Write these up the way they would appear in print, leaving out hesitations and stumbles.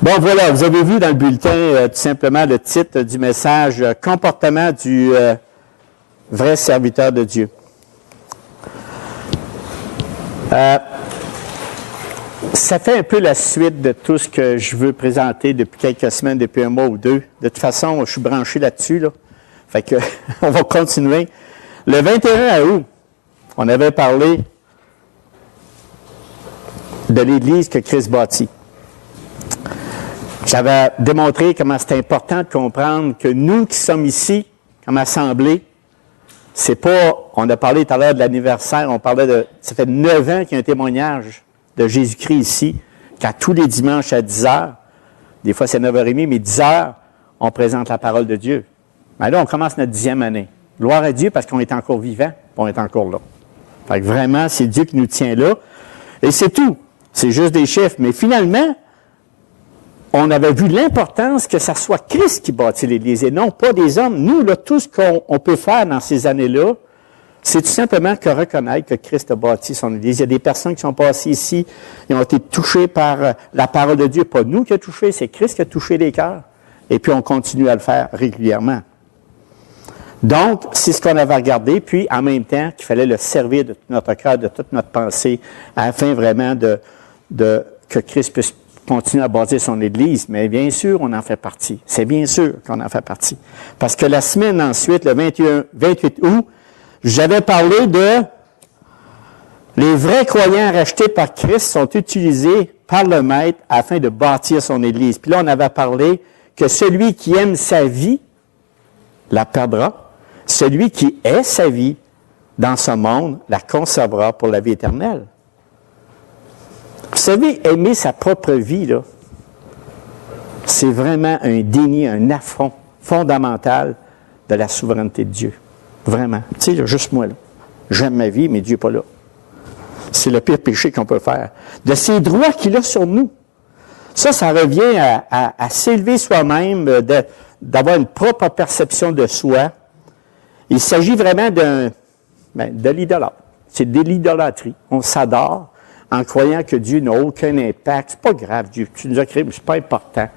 Bon, voilà, vous avez vu dans le bulletin tout simplement le titre du message « Comportement du vrai serviteur de Dieu ». Ça fait un peu la suite de tout ce que je veux présenter depuis quelques semaines, depuis un mois ou deux. De toute façon, je suis branché là-dessus, là. Fait que, on va continuer. Le 21 août, on avait parlé de l'Église que Christ bâtit. J'avais démontré comment c'est important de comprendre que nous qui sommes ici, comme assemblée, c'est pas, on a parlé tout à l'heure de l'anniversaire, on parlait de, ça fait 9 ans qu'il y a un témoignage de Jésus-Christ ici, qu'à tous les dimanches à 10 heures, des fois c'est 9h30, mais 10 heures, on présente la parole de Dieu. Mais là, on commence notre 10e année. Gloire à Dieu parce qu'on est encore vivant, on est encore là. Fait que vraiment, c'est Dieu qui nous tient là. Et c'est tout. C'est juste des chiffres. Mais finalement, on avait vu l'importance que ça soit Christ qui bâtit l'Église et non pas des hommes. Nous, là, tout ce qu'on peut faire dans ces années-là, c'est tout simplement que reconnaître que Christ a bâti son Église. Il y a des personnes qui sont passées ici, ils ont été touchées par la parole de Dieu. Pas nous qui a touché, c'est Christ qui a touché les cœurs. Et puis, on continue à le faire régulièrement. Donc, c'est ce qu'on avait regardé, puis en même temps, qu'il fallait le servir de tout notre cœur, de toute notre pensée, afin vraiment que Christ puisse continuer à bâtir son Église. Mais bien sûr, on en fait partie. C'est bien sûr qu'on en fait partie. Parce que la semaine ensuite, le 28 août, j'avais parlé de les vrais croyants rachetés par Christ sont utilisés par le Maître afin de bâtir son Église. Puis là, on avait parlé que celui qui aime sa vie la perdra. Celui qui est sa vie dans ce monde la conservera pour la vie éternelle. Vous savez, aimer sa propre vie, là, c'est vraiment un déni, un affront fondamental de la souveraineté de Dieu. Vraiment. Tu sais, juste moi, là. J'aime ma vie, mais Dieu n'est pas là. C'est le pire péché qu'on peut faire. De ces droits qu'il a sur nous. Ça revient à s'élever soi-même, d'avoir une propre perception de soi. Il s'agit vraiment de l'idolâtre. C'est de l'idolâtrie. On s'adore en croyant que Dieu n'a aucun impact. C'est pas grave, Dieu, tu nous as créés, mais c'est pas important.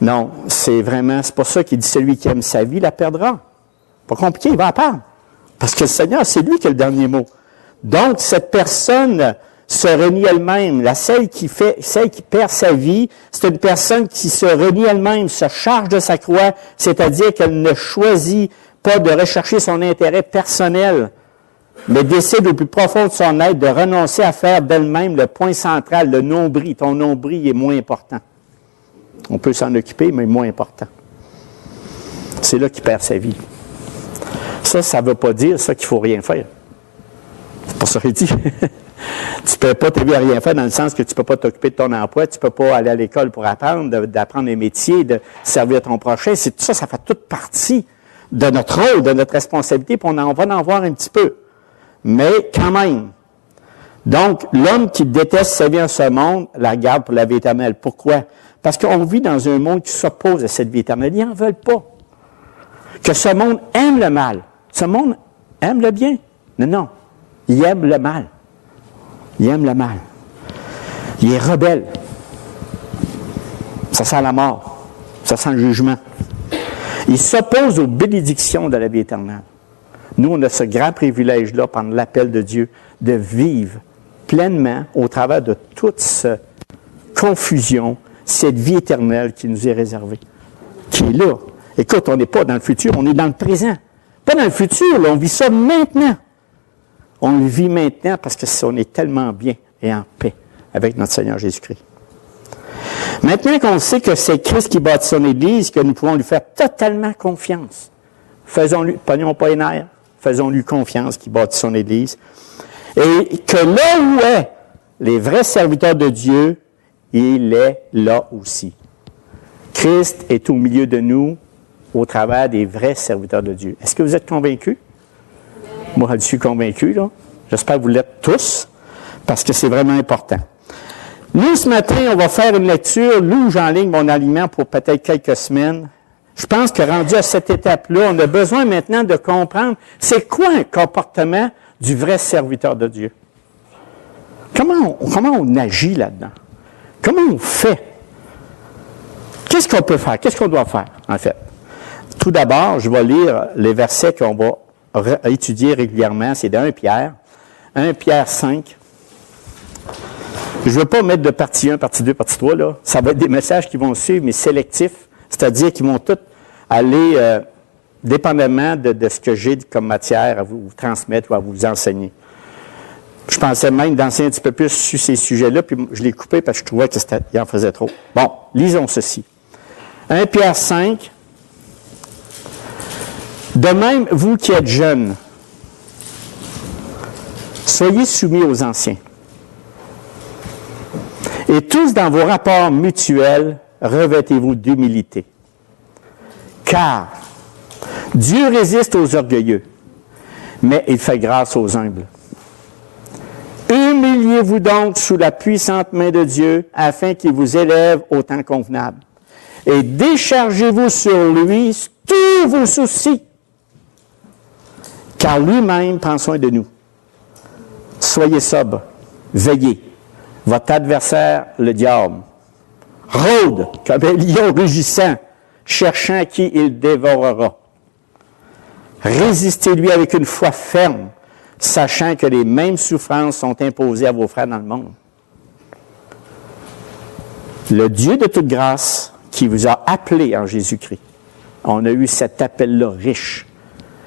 Non, c'est pour ça qu'il dit celui qui aime sa vie la perdra. Pas compliqué, il va en perdre. Parce que le Seigneur, c'est lui qui a le dernier mot. Donc, cette personne se renie elle-même. Celle qui perd sa vie, c'est une personne qui se renie elle-même, se charge de sa croix, c'est-à-dire qu'elle ne choisit pas de rechercher son intérêt personnel, mais décide au plus profond de son être de renoncer à faire d'elle-même le point central, le nombril. Ton nombril est moins important. On peut s'en occuper, mais moins important. C'est là qu'il perd sa vie. Ça ne veut pas dire ça qu'il ne faut rien faire. C'est pas ça qu'il dit. Tu ne peux pas t'aider à rien faire dans le sens que tu ne peux pas t'occuper de ton emploi, tu ne peux pas aller à l'école pour apprendre, d'apprendre les métiers, de servir ton prochain. Ça fait toute partie de notre rôle, de notre responsabilité, puis on va en voir un petit peu. Mais quand même. Donc, l'homme qui déteste sa vie en ce monde, la garde pour la vie éternelle. Pourquoi? Parce qu'on vit dans un monde qui s'oppose à cette vie éternelle. Ils n'en veulent pas. Que ce monde aime le mal. Ce monde aime le bien. Non. Il aime le mal. Il aime le mal. Il est rebelle. Ça sent la mort. Ça sent le jugement. Il s'oppose aux bénédictions de la vie éternelle. Nous, on a ce grand privilège-là, par l'appel de Dieu, de vivre pleinement au travers de toute cette confusion, cette vie éternelle qui nous est réservée, qui est là. Écoute, on n'est pas dans le futur, on est dans le présent. Pas dans le futur, là, on vit ça maintenant. On le vit maintenant parce qu'on est tellement bien et en paix avec notre Seigneur Jésus-Christ. Maintenant qu'on sait que c'est Christ qui bâtit son Église, que nous pouvons lui faire totalement confiance, faisons-lui, pognons pas les nerfs, faisons-lui confiance qui bâtit son Église, et que là où est les vrais serviteurs de Dieu, il est là aussi. Christ est au milieu de nous au travers des vrais serviteurs de Dieu. Est-ce que vous êtes convaincus? Moi, je suis convaincu, là. J'espère que vous l'êtes tous, parce que c'est vraiment important. Nous, ce matin, on va faire une lecture, où j'enligne mon aliment pour peut-être quelques semaines. Je pense que rendu à cette étape-là, on a besoin maintenant de comprendre c'est quoi un comportement du vrai serviteur de Dieu. Comment on agit là-dedans? Comment on fait? qu'est-ce qu'on peut faire? Qu'est-ce qu'on doit faire, en fait? Tout d'abord, je vais lire les versets qu'on va étudier régulièrement. C'est de 1 Pierre. 1 Pierre 5. Je ne veux pas mettre de partie 1, partie 2, partie 3, là. Ça va être des messages qui vont suivre, mais sélectifs, c'est-à-dire qu'ils vont tous aller dépendamment de ce que j'ai comme matière à vous transmettre ou à vous enseigner. Je pensais même d'enseigner un petit peu plus sur ces sujets-là, puis je l'ai coupé parce que je trouvais qu'il en faisait trop. Bon, lisons ceci. 1 Pierre 5. De même, vous qui êtes jeunes, soyez soumis aux anciens. Et tous dans vos rapports mutuels, revêtez-vous d'humilité. Car Dieu résiste aux orgueilleux, mais il fait grâce aux humbles. Humiliez-vous donc sous la puissante main de Dieu, afin qu'il vous élève au temps convenable. Et déchargez-vous sur lui tous vos soucis, car lui-même prend soin de nous. Soyez sobres, veillez. Votre adversaire, le diable, rôde comme un lion rugissant, cherchant qui il dévorera. Résistez-lui avec une foi ferme, sachant que les mêmes souffrances sont imposées à vos frères dans le monde. Le Dieu de toute grâce, qui vous a appelé en Jésus-Christ, on a eu cet appel-là riche.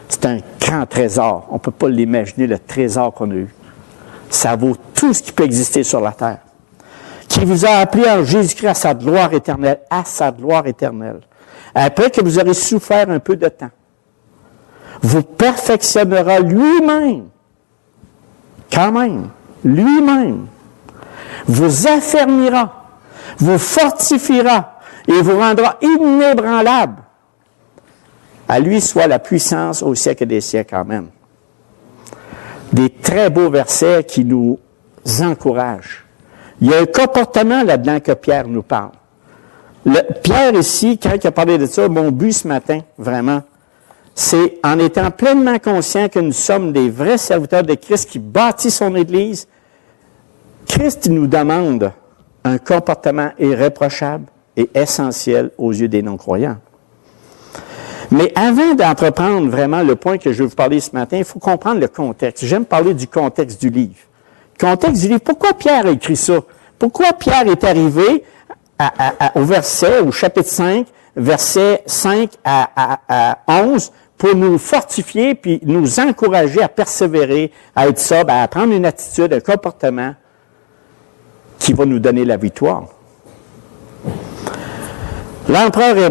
C'est un grand trésor. On ne peut pas l'imaginer, le trésor qu'on a eu. Ça vaut tout ce qui peut exister sur la terre. Qui vous a appelé en Jésus-Christ à sa gloire éternelle, à sa gloire éternelle. Après que vous aurez souffert un peu de temps, vous perfectionnera lui-même, quand même, lui-même, vous affermira, vous fortifiera et vous rendra inébranlable. À lui soit la puissance au siècle des siècles. Amen. Des très beaux versets qui nous encouragent. Il y a un comportement là-dedans que Pierre nous parle. Pierre ici, quand il a parlé de ça, mon but ce matin, vraiment, c'est en étant pleinement conscient que nous sommes des vrais serviteurs de Christ qui bâtit son Église, Christ nous demande un comportement irréprochable et essentiel aux yeux des non-croyants. Mais avant d'entreprendre vraiment le point que je vais vous parler ce matin, il faut comprendre le contexte. J'aime parler du contexte du livre. Contexte du livre. Pourquoi Pierre a écrit ça? Pourquoi Pierre est arrivé au verset, au chapitre 5, versets 5 à 11, pour nous fortifier puis nous encourager à persévérer, à être sobre, à prendre une attitude, un comportement qui va nous donner la victoire. L'empereur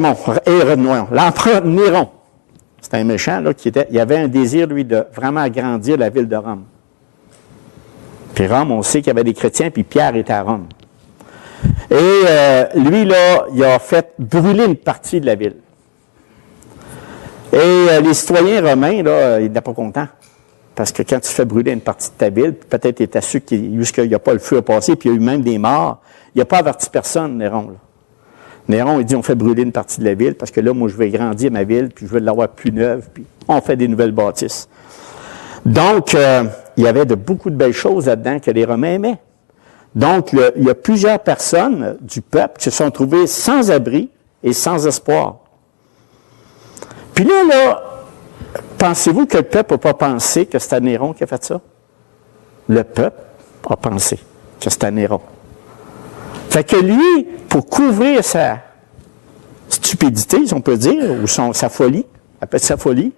l'empereur Néron, c'est un méchant, là, il avait un désir, lui, de vraiment agrandir la ville de Rome. Puis Rome, on sait qu'il y avait des chrétiens, puis Pierre était à Rome. Et lui, là, il a fait brûler une partie de la ville. Et les citoyens romains, là, ils n'étaient pas contents. Parce que quand tu fais brûler une partie de ta ville, peut-être tu es assuré qu'il n'y a pas le feu à passer, puis il y a eu même des morts. Il n'a pas averti personne, Néron, là. Néron, il dit, on fait brûler une partie de la ville, parce que là, moi, je vais grandir ma ville, puis je veux l'avoir plus neuve, puis on fait des nouvelles bâtisses. Donc, il y avait beaucoup de belles choses là-dedans que les Romains aimaient. Donc, il y a plusieurs personnes du peuple qui se sont trouvées sans abri et sans espoir. Puis là, pensez-vous que le peuple n'a pas pensé que c'était Néron qui a fait ça? Le peuple a pensé que c'était Néron. Fait que lui, pour couvrir sa stupidité, si on peut dire, ou sa folie, appelle sa folie,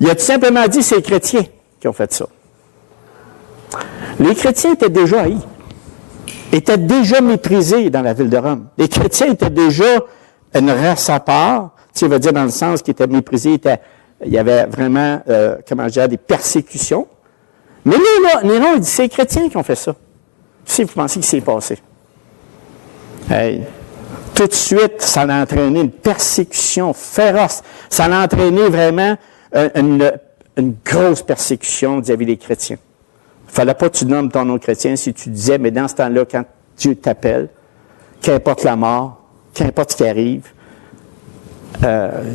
il a tout simplement dit c'est les chrétiens qui ont fait ça. Les chrétiens étaient déjà haïs, étaient déjà méprisés dans la ville de Rome. Les chrétiens étaient déjà une race à part, tu veux dire dans le sens qu'ils étaient méprisés, il y avait vraiment, des persécutions. Mais là, Néron, il dit c'est les chrétiens qui ont fait ça. Si vous pensez qu'il s'est passé. Hey, tout de suite, ça a entraîné une persécution féroce. Ça a entraîné vraiment une grosse persécution vis-à-vis des chrétiens. Il ne fallait pas que tu nommes ton nom chrétien si tu disais, mais dans ce temps-là, quand Dieu t'appelle, qu'importe la mort, qu'importe ce qui arrive,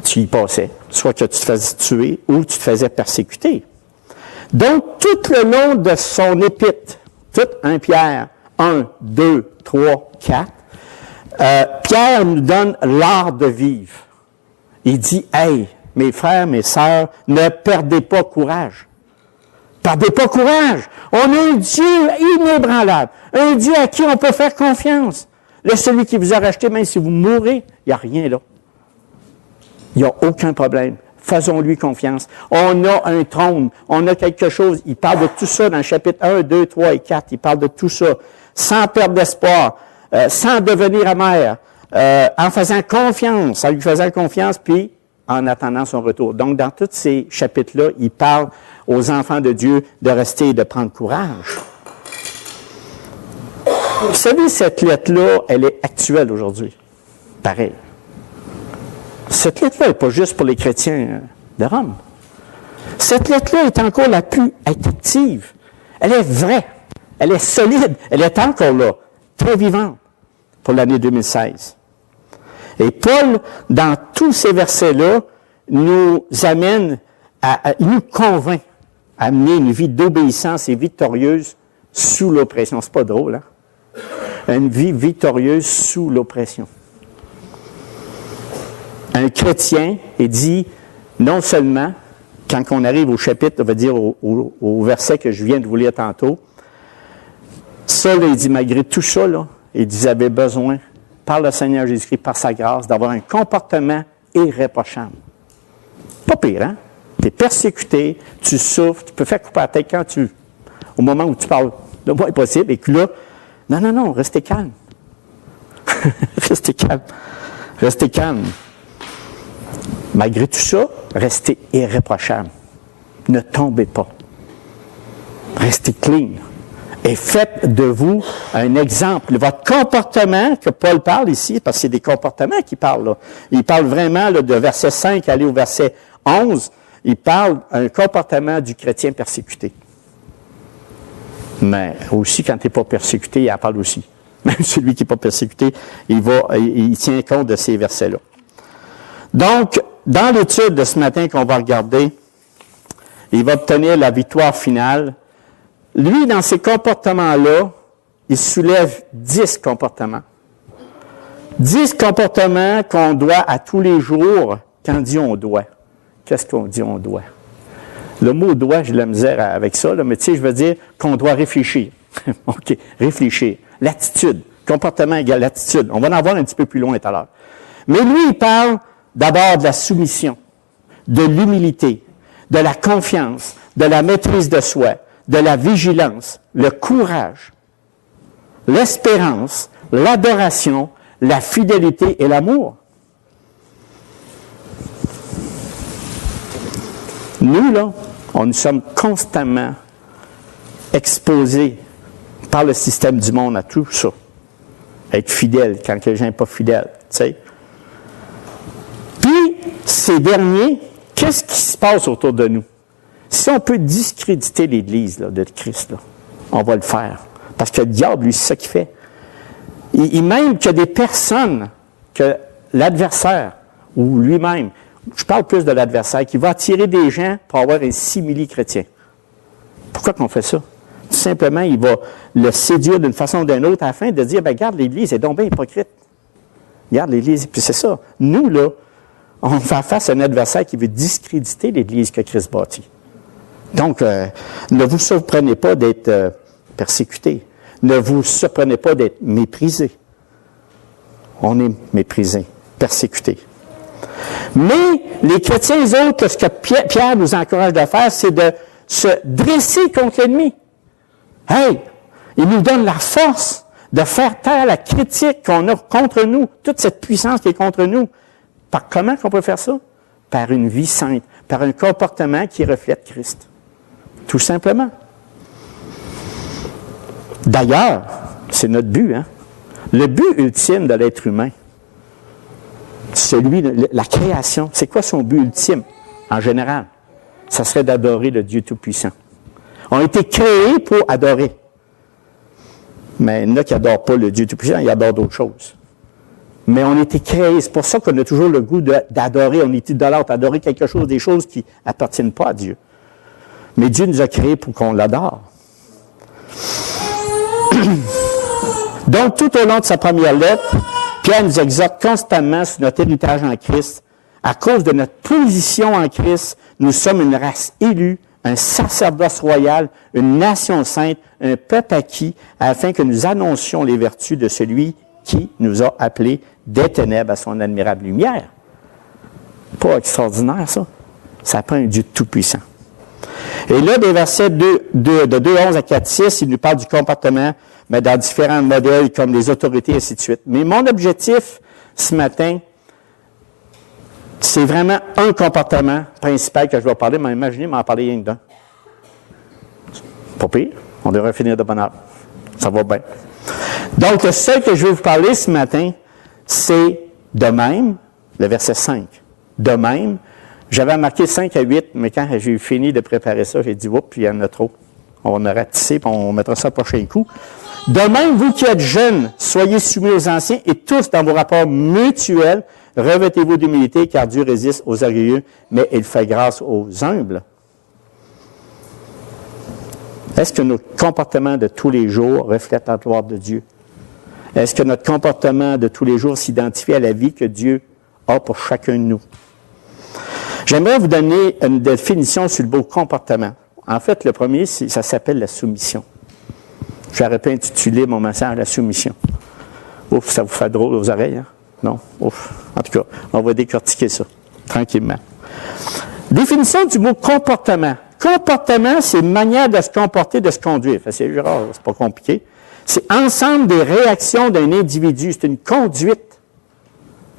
tu y passais. Soit que tu te faisais tuer ou tu te faisais persécuter. Donc, tout le long de son épître, tout 1 Pierre 1, 2, 3, 4, Pierre nous donne l'art de vivre. Il dit, « Hey, mes frères, mes sœurs, ne perdez pas courage. Perdez pas courage. On a un Dieu inébranlable, un Dieu à qui on peut faire confiance. Là, celui qui vous a racheté, même si vous mourrez, il n'y a rien là. Il n'y a aucun problème. Faisons-lui confiance. On a un trône, on a quelque chose. Il parle de tout ça dans le chapitre 1, 2, 3 et 4. Il parle de tout ça. Sans perdre d'espoir, sans devenir amer, en faisant confiance, en lui faisant confiance, puis en attendant son retour. Donc, dans tous ces chapitres-là, il parle aux enfants de Dieu de rester et de prendre courage. Vous savez, cette lettre-là, elle est actuelle aujourd'hui. Pareil. Cette lettre-là n'est pas juste pour les chrétiens de Rome. Cette lettre-là est encore la plus active. Elle est vraie. Elle est solide. Elle est encore là, très vivante pour l'année 2016. Et Paul, dans tous ces versets-là, nous amène il nous convainc à mener une vie d'obéissance et victorieuse sous l'oppression. C'est pas drôle, hein? Une vie victorieuse sous l'oppression. Un chrétien est dit, non seulement, quand on arrive au chapitre, on va dire au verset que je viens de vous lire tantôt, ça, là, il dit, malgré tout ça, là, il dit, avait besoin, par le Seigneur Jésus-Christ, par sa grâce, d'avoir un comportement irréprochable. Pas pire, hein? Tu es persécuté, tu souffres, tu peux faire couper la tête quand au moment où tu parles le moins possible, et que là, non, restez calme. Restez calme. Restez calme. Malgré tout ça, restez irréprochable. Ne tombez pas. Restez clean. Et faites de vous un exemple. Votre comportement, que Paul parle ici, parce que c'est des comportements qu'il parle là. Il parle vraiment là, de verset 5 aller au verset 11. Il parle d'un comportement du chrétien persécuté. Mais aussi, quand tu n'es pas persécuté, il en parle aussi. Même celui qui n'est pas persécuté, il tient compte de ces versets-là. Donc, dans l'étude de ce matin qu'on va regarder, il va obtenir la victoire finale. Lui, dans ces comportements-là, il soulève 10 comportements. 10 comportements qu'on doit à tous les jours quand on dit on doit. Qu'est-ce qu'on dit on doit? Le mot doit, j'ai de la misère avec ça, là, mais tu sais, je veux dire qu'on doit réfléchir. OK, réfléchir. L'attitude. Comportement égale l'attitude. On va en voir un petit peu plus loin tout à l'heure. Mais lui, il parle d'abord de la soumission, de l'humilité, de la confiance, de la maîtrise de soi, de la vigilance, le courage, l'espérance, l'adoration, la fidélité et l'amour. Nous, là, nous sommes constamment exposés par le système du monde à tout ça. Être fidèle quand les gens ne sont pas fidèles, tu sais. Puis, ces derniers, qu'est-ce qui se passe autour de nous? Si on peut discréditer l'Église là, de Christ, là, on va le faire. Parce que le diable, lui, c'est ça qu'il fait. Il même qu'il y a des personnes que l'adversaire, ou lui-même, je parle plus de l'adversaire, qui va attirer des gens pour avoir un simili chrétien. Pourquoi qu'on fait ça? Tout simplement, il va le séduire d'une façon ou d'une autre afin de dire, ben, regarde, l'Église est donc bien hypocrite. Regarde, l'Église, puis c'est ça. Nous, là, on fait face à un adversaire qui veut discréditer l'Église que Christ bâtit. Donc, ne vous surprenez pas d'être persécuté. Ne vous surprenez pas d'être méprisé. On est méprisé, persécuté. Mais les chrétiens, eux autres, ce que Pierre nous encourage de faire, c'est de se dresser contre l'ennemi. Hey! Il nous donne la force de faire taire la critique qu'on a contre nous, toute cette puissance qui est contre nous. Par comment qu'on peut faire ça? Par une vie sainte, par un comportement qui reflète Christ. Tout simplement. D'ailleurs, c'est notre but, hein? Le but ultime de l'être humain, celui de la création, c'est quoi son but ultime, en général? Ça serait d'adorer le Dieu Tout-Puissant. On a été créés pour adorer. Mais il y en a qui n'adorent pas le Dieu Tout-Puissant, ils adorent d'autres choses. Mais on a été créés, c'est pour ça qu'on a toujours le goût d'adorer, on est idolâtre, adorer quelque chose, des choses qui n'appartiennent pas à Dieu. Mais Dieu nous a créés pour qu'on l'adore. Donc, tout au long de sa première lettre, Pierre nous exhorte constamment sur notre héritage en Christ. À cause de notre position en Christ, nous sommes une race élue, un sacerdoce royal, une nation sainte, un peuple acquis, afin que nous annoncions les vertus de celui qui nous a appelés des ténèbres à son admirable lumière. Pas extraordinaire, ça? Ça prend un Dieu tout-puissant. Et là, des versets de 2:11 à 4:6, il nous parle du comportement, mais dans différents modèles comme les autorités, et ainsi de suite. Mais mon objectif ce matin, c'est vraiment un comportement principal que je vais parler, mais imaginez m'en parler rien que d'un. Pas pire, on devrait finir de bonne heure. Ça va bien. Donc, le seul que je vais vous parler ce matin, c'est de même, le verset 5. De même, j'avais marqué 5 à 8, mais quand j'ai fini de préparer ça, j'ai dit, oups, il y en a trop. On a ratissé, puis on mettra ça le prochain coup. De même, vous qui êtes jeunes, soyez soumis aux anciens et tous dans vos rapports mutuels, revêtez-vous d'humilité, car Dieu résiste aux orgueilleux, mais il fait grâce aux humbles. Est-ce que notre comportement de tous les jours reflète la gloire de Dieu? Est-ce que notre comportement de tous les jours s'identifie à la vie que Dieu a pour chacun de nous? J'aimerais vous donner une définition sur le beau comportement. En fait, le premier, ça s'appelle la soumission. J'aurais pu intituler mon message « La soumission ». Ouf, ça vous fait drôle aux oreilles, hein? Non? Ouf. En tout cas, on va décortiquer ça, tranquillement. Définition du mot « comportement ». Comportement, c'est une manière de se comporter, de se conduire. C'est genre, c'est pas compliqué. C'est ensemble des réactions d'un individu. C'est une conduite.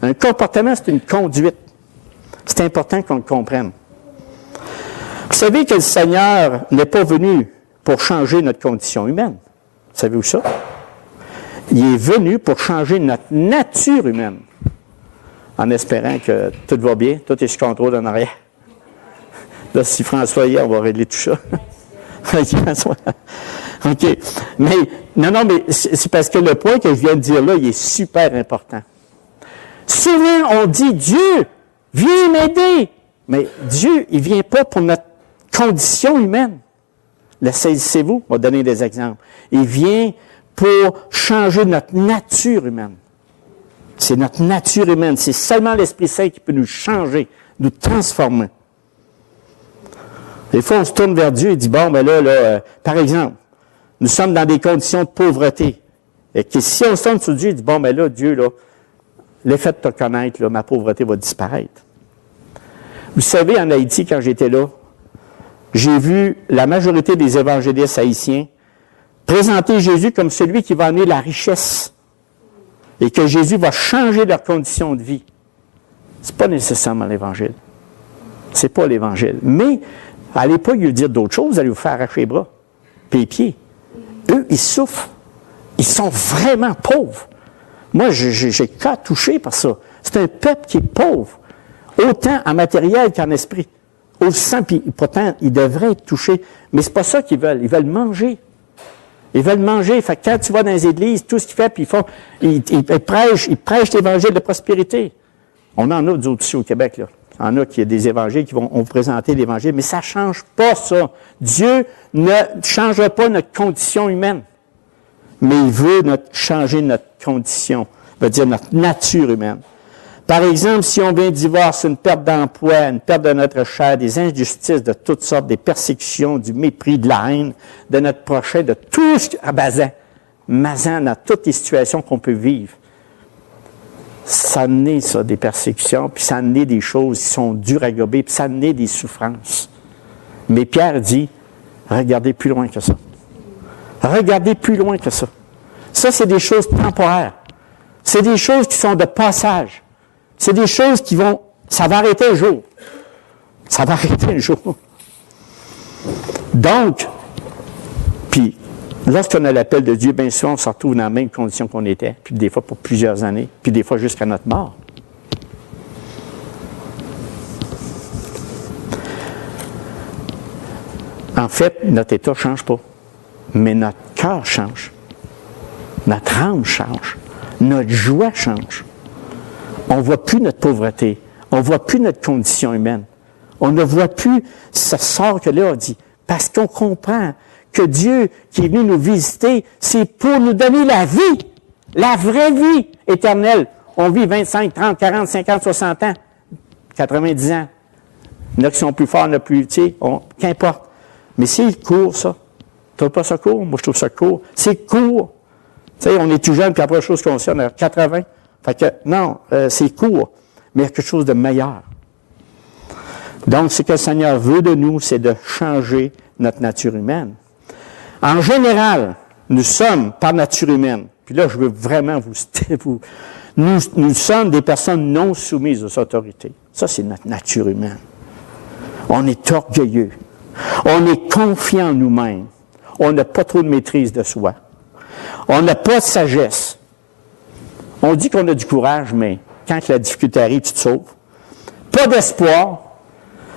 Un comportement, c'est une conduite. C'est important qu'on le comprenne. Vous savez que le Seigneur n'est pas venu pour changer notre condition humaine. Savez-vous ça? Il est venu pour changer notre nature humaine. En espérant que tout va bien, tout est sous contrôle en arrière. Là, si François y est, on va régler tout ça. OK. Mais, non, mais c'est parce que le point que je viens de dire là, il est super important. Souvent, on dit, Dieu, viens m'aider. Mais Dieu, il ne vient pas pour notre condition humaine. Le saisissez-vous? On va donner des exemples. Il vient pour changer notre nature humaine. C'est notre nature humaine. C'est seulement l'Esprit Saint qui peut nous changer, nous transformer. Des fois, on se tourne vers Dieu et dit, bon, ben là, par exemple, nous sommes dans des conditions de pauvreté. Et que si on se tourne sur Dieu et dit, bon, ben là, Dieu, là, l'effet de te connaître, là, ma pauvreté va disparaître. Vous savez, en Haïti, quand j'étais là, j'ai vu la majorité des évangélistes haïtiens présenter Jésus comme celui qui va amener la richesse et que Jésus va changer leurs conditions de vie. Ce n'est pas nécessairement l'Évangile. Ce n'est pas l'Évangile. Mais, allez pas lui dire d'autres choses, allez vous faire arracher les bras, puis les pieds. Eux, ils souffrent. Ils sont vraiment pauvres. Moi, j'ai qu'à toucher par ça. C'est un peuple qui est pauvre, autant en matériel qu'en esprit. Au sang, puis pourtant, ils devraient être touchés. Mais c'est pas ça qu'ils veulent. Ils veulent manger. Ils veulent manger. Fait que quand tu vas dans les églises, tout ce qu'ils font, puis ils prêchent l'évangile de prospérité. On en a d'autres ici au Québec, là. Il y en a qui a des évangiles qui vont vous présenter l'évangile, mais ça ne change pas ça. Dieu ne changera pas notre condition humaine, mais il veut changer notre condition, c'est-à-dire notre nature humaine. Par exemple, si on vient divorce, une perte d'emploi, une perte de notre chair, des injustices de toutes sortes, des persécutions, du mépris, de la haine, de notre prochain, de tout ce Mazan, dans toutes les situations qu'on peut vivre, ça naît, ça, des persécutions, puis ça naît des choses qui sont dures à gober, puis ça naît des souffrances. Mais Pierre dit, regardez plus loin que ça. Regardez plus loin que ça. Ça, c'est des choses temporaires. C'est des choses qui sont de passage. C'est des choses qui vont... Ça va arrêter un jour. Ça va arrêter un jour. Donc, puis, lorsqu'on a l'appel de Dieu, bien souvent, on se retrouve dans la même condition qu'on était, puis des fois pour plusieurs années, puis des fois jusqu'à notre mort. En fait, notre état ne change pas, mais notre cœur change. Notre âme change. Notre joie change. On ne voit plus notre pauvreté. On ne voit plus notre condition humaine. On ne voit plus ce sort que là, on dit, parce qu'on comprend que Dieu qui est venu nous visiter, c'est pour nous donner la vie, la vraie vie éternelle. On vit 25, 30, 40, 50, 60 ans, 90 ans. Il y en a qui sont plus forts, il y en a plus, tu sais, qu'importe. Mais c'est court, ça. Tu trouves pas ça court? Moi, je trouve ça court. C'est court. Tu sais, on est tout jeune, puis après, chose qu'on sait, on a 80. Fait que, non, c'est court. Mais il y a quelque chose de meilleur. Donc, ce que le Seigneur veut de nous, c'est de changer notre nature humaine. En général, nous sommes par nature humaine. Puis là, je veux vraiment nous sommes des personnes non soumises aux autorités. Ça, c'est notre nature humaine. On est orgueilleux. On est confiant en nous-mêmes. On n'a pas trop de maîtrise de soi. On n'a pas de sagesse. On dit qu'on a du courage, mais quand la difficulté arrive, tu te sauves. Pas d'espoir.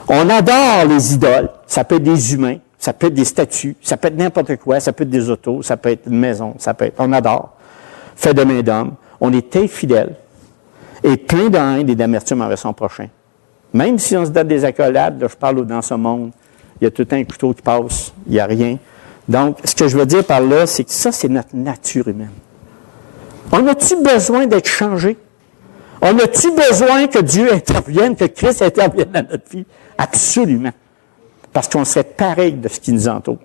On adore les idoles. Ça peut être des humains, ça peut être des statues, ça peut être n'importe quoi, ça peut être des autos, ça peut être une maison, on adore. Fait de main d'homme. On est infidèle et plein de haine et d'amertume envers son prochain. Même si on se donne des accolades, là, je parle dans ce monde, il y a tout le temps un couteau qui passe, il n'y a rien. Donc, ce que je veux dire par là, c'est que ça, c'est notre nature humaine. On a-tu besoin d'être changé? On a-tu besoin que Dieu intervienne, que Christ intervienne dans notre vie? Absolument. Parce qu'on serait pareil de ce qui nous entoure.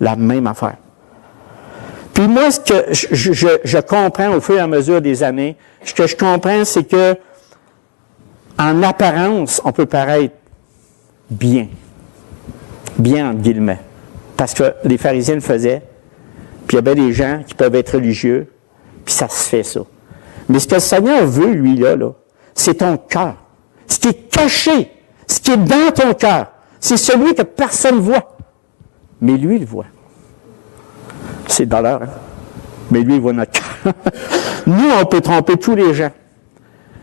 La même affaire. Puis moi, ce que je comprends au fur et à mesure des années, ce que je comprends, c'est que en apparence, on peut paraître bien. Bien, entre guillemets. Parce que les pharisiens le faisaient, puis il y a bien des gens qui peuvent être religieux, puis ça se fait, ça. Mais ce que le Seigneur veut, lui, là, c'est ton cœur. Ce qui est caché, ce qui est dans ton cœur, c'est celui que personne ne voit. Mais lui, il le voit. C'est de valeur, hein? Mais lui, il voit notre cœur. Nous, on peut tromper tous les gens.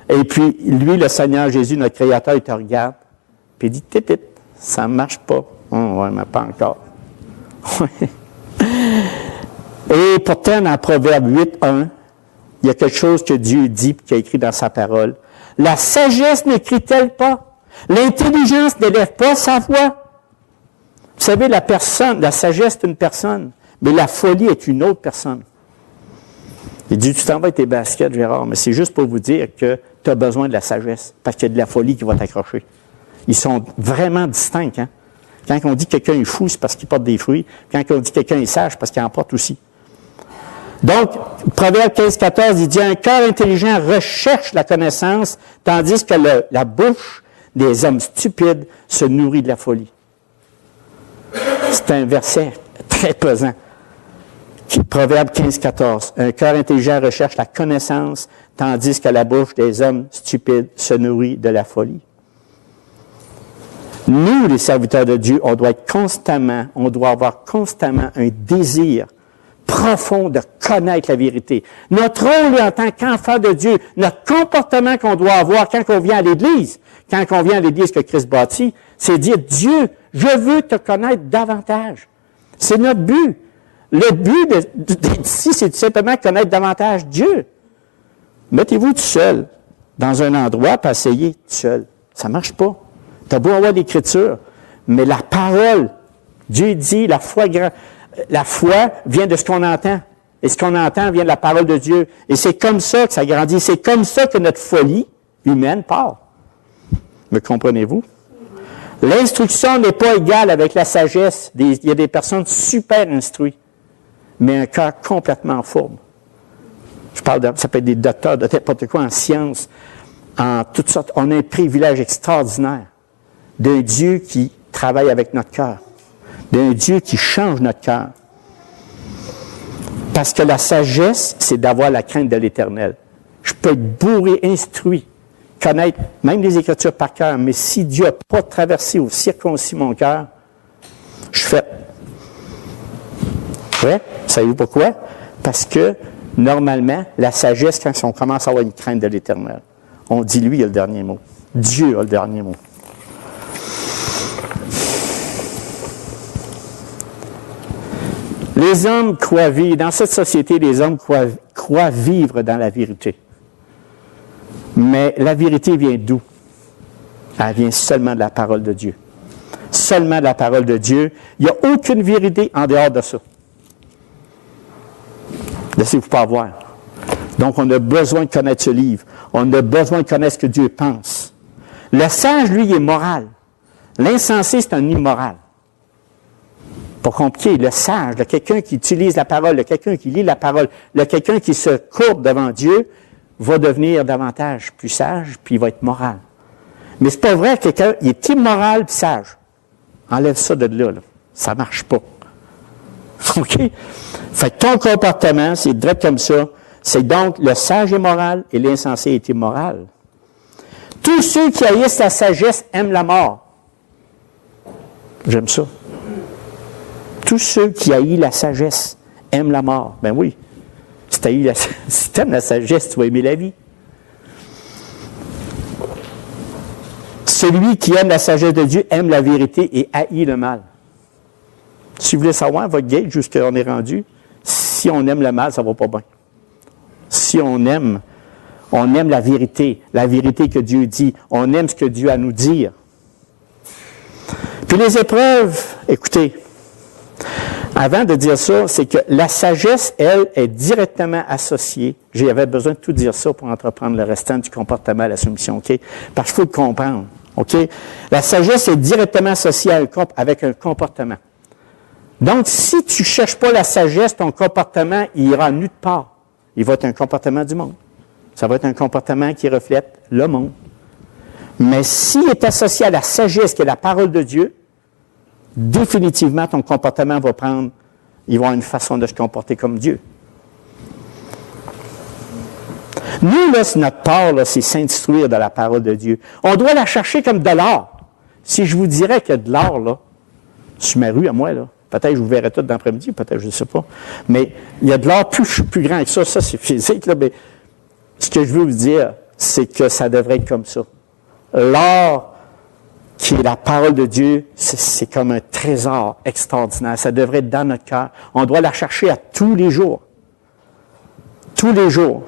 Et puis, lui, le Seigneur Jésus, notre Créateur, il te regarde, puis il dit, tip, ça ne marche pas. Ouais, mais pas encore. Et pourtant, dans Proverbe 8:1, il y a quelque chose que Dieu dit, qu'il a écrit dans sa parole. La sagesse n'écrit-elle pas? L'intelligence n'élève pas sa voix? Vous savez, la sagesse est une personne, mais la folie est une autre personne. Il dit, tu t'en vas avec tes baskets, Gérard, mais c'est juste pour vous dire que tu as besoin de la sagesse, parce qu'il y a de la folie qui va t'accrocher. Ils sont vraiment distincts, hein? Quand on dit que quelqu'un est fou, c'est parce qu'il porte des fruits. Quand on dit que quelqu'un est sage, c'est parce qu'il en porte aussi. Donc, Proverbe 15-14, il dit, un cœur intelligent recherche la connaissance, tandis que la bouche des hommes stupides se nourrit de la folie. C'est un verset très pesant. Proverbe 15-14, un cœur intelligent recherche la connaissance, tandis que la bouche des hommes stupides se nourrit de la folie. Nous, les serviteurs de Dieu, on doit avoir constamment un désir profond de connaître la vérité. Notre rôle en tant qu'enfant de Dieu, notre comportement qu'on doit avoir quand on vient à l'Église, que Christ bâtit, c'est dire, Dieu, je veux te connaître davantage. C'est notre but. Le but d'être ici, c'est tout simplement connaître davantage Dieu. Mettez-vous tout seul dans un endroit, puis essayez tout seul. Ça ne marche pas. Tu as beau avoir l'Écriture, mais la parole, Dieu dit, la foi vient de ce qu'on entend. Et ce qu'on entend vient de la parole de Dieu. Et c'est comme ça que ça grandit. C'est comme ça que notre folie humaine part. Me comprenez-vous? L'instruction n'est pas égale avec la sagesse. Il y a des personnes super instruites, mais un cœur complètement fourbe. Ça peut être des docteurs de n'importe quoi en sciences, en toutes sortes. On a un privilège extraordinaire d'un Dieu qui travaille avec notre cœur, d'un Dieu qui change notre cœur. Parce que la sagesse, c'est d'avoir la crainte de l'Éternel. Je peux être bourré, instruit, connaître même les Écritures par cœur, mais si Dieu n'a pas traversé ou circoncis mon cœur, je fais. Ouais, savez-vous pourquoi? Parce que, normalement, la sagesse, quand on commence à avoir une crainte de l'Éternel, on dit, lui, il a le dernier mot. Dieu a le dernier mot. Les hommes croient vivre, dans cette société, les hommes croient vivre dans la vérité. Mais la vérité vient d'où? Elle vient seulement de la parole de Dieu. Seulement de la parole de Dieu. Il n'y a aucune vérité en dehors de ça. Laissez-vous pas voir. Donc, on a besoin de connaître ce livre. On a besoin de connaître ce que Dieu pense. Le sage, lui, il est moral. L'insensé, c'est un immoral. Pour compliquer, le sage, quelqu'un qui utilise la parole, quelqu'un qui lit la parole, quelqu'un qui se courbe devant Dieu, va devenir davantage plus sage, puis il va être moral. Mais c'est pas vrai, quelqu'un, il est immoral puis sage. Enlève ça de là. Ça marche pas. OK? Fait que ton comportement, c'est direct comme ça. C'est donc le sage est moral et l'insensé est immoral. Tous ceux qui haïssent la sagesse aiment la mort. J'aime ça. Tous ceux qui haïssent la sagesse aiment la mort. Ben oui. Si tu aimes la sagesse, tu vas aimer la vie. Celui qui aime la sagesse de Dieu aime la vérité et haït le mal. Si vous voulez savoir votre gauge jusqu'à on est rendu, si on aime le mal, ça ne va pas bien. Si on aime la vérité que Dieu dit, on aime ce que Dieu a à nous dire. Puis les épreuves, écoutez, avant de dire ça, c'est que la sagesse, elle, est directement associée. J'avais besoin de tout dire ça pour entreprendre le restant du comportement à la soumission, OK? Parce qu'il faut le comprendre, OK? La sagesse est directement associée avec un comportement. Donc, si tu ne cherches pas la sagesse, ton comportement, il ira nulle part. Il va être un comportement du monde. Ça va être un comportement qui reflète le monde. Mais s'il est associé à la sagesse, qui est la parole de Dieu, définitivement, ton comportement va prendre, il va avoir une façon de se comporter comme Dieu. Nous, là, notre part, là, c'est s'instruire de la parole de Dieu. On doit la chercher comme de l'or. Si je vous dirais qu'il y a de l'or, là, sur ma rue à moi, là, peut-être que je vous verrai tout d'après-midi, peut-être, je ne sais pas. Mais il y a de l'or plus grand que ça. Ça, c'est physique, là, mais ce que je veux vous dire, c'est que ça devrait être comme ça. L'or, qui est la parole de Dieu, c'est comme un trésor extraordinaire. Ça devrait être dans notre cœur. On doit la chercher à tous les jours. Tous les jours.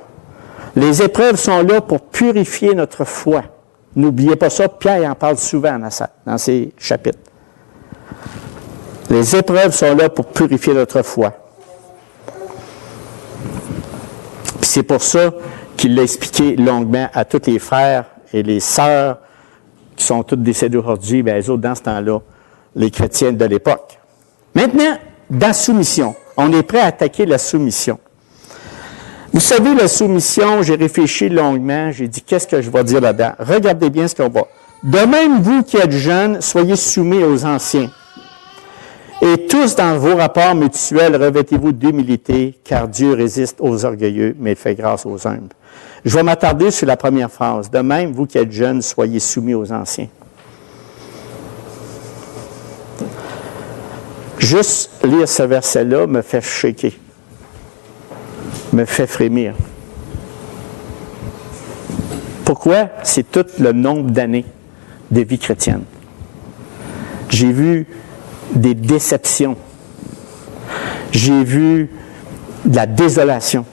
Les épreuves sont là pour purifier notre foi. N'oubliez pas ça, Pierre en parle souvent dans ses chapitres. Les épreuves sont là pour purifier notre foi. Puis c'est pour ça qu'il l'a expliqué longuement à tous les frères et les sœurs qui sont tous décédés aujourd'hui, bien, les autres, dans ce temps-là, les chrétiens de l'époque. Maintenant, dans la soumission, on est prêt à attaquer la soumission. Vous savez, la soumission, j'ai réfléchi longuement, j'ai dit, qu'est-ce que je vais dire là-dedans? Regardez bien ce qu'on va. De même, vous qui êtes jeunes, soyez soumis aux anciens. Et tous, dans vos rapports mutuels, revêtez-vous d'humilité, car Dieu résiste aux orgueilleux, mais il fait grâce aux humbles. Je vais m'attarder sur la première phrase. De même, vous qui êtes jeunes, soyez soumis aux anciens. Juste lire ce verset-là me fait shaker, me fait frémir. Pourquoi? C'est tout le nombre d'années de vie chrétienne. J'ai vu des déceptions. J'ai vu de la désolation.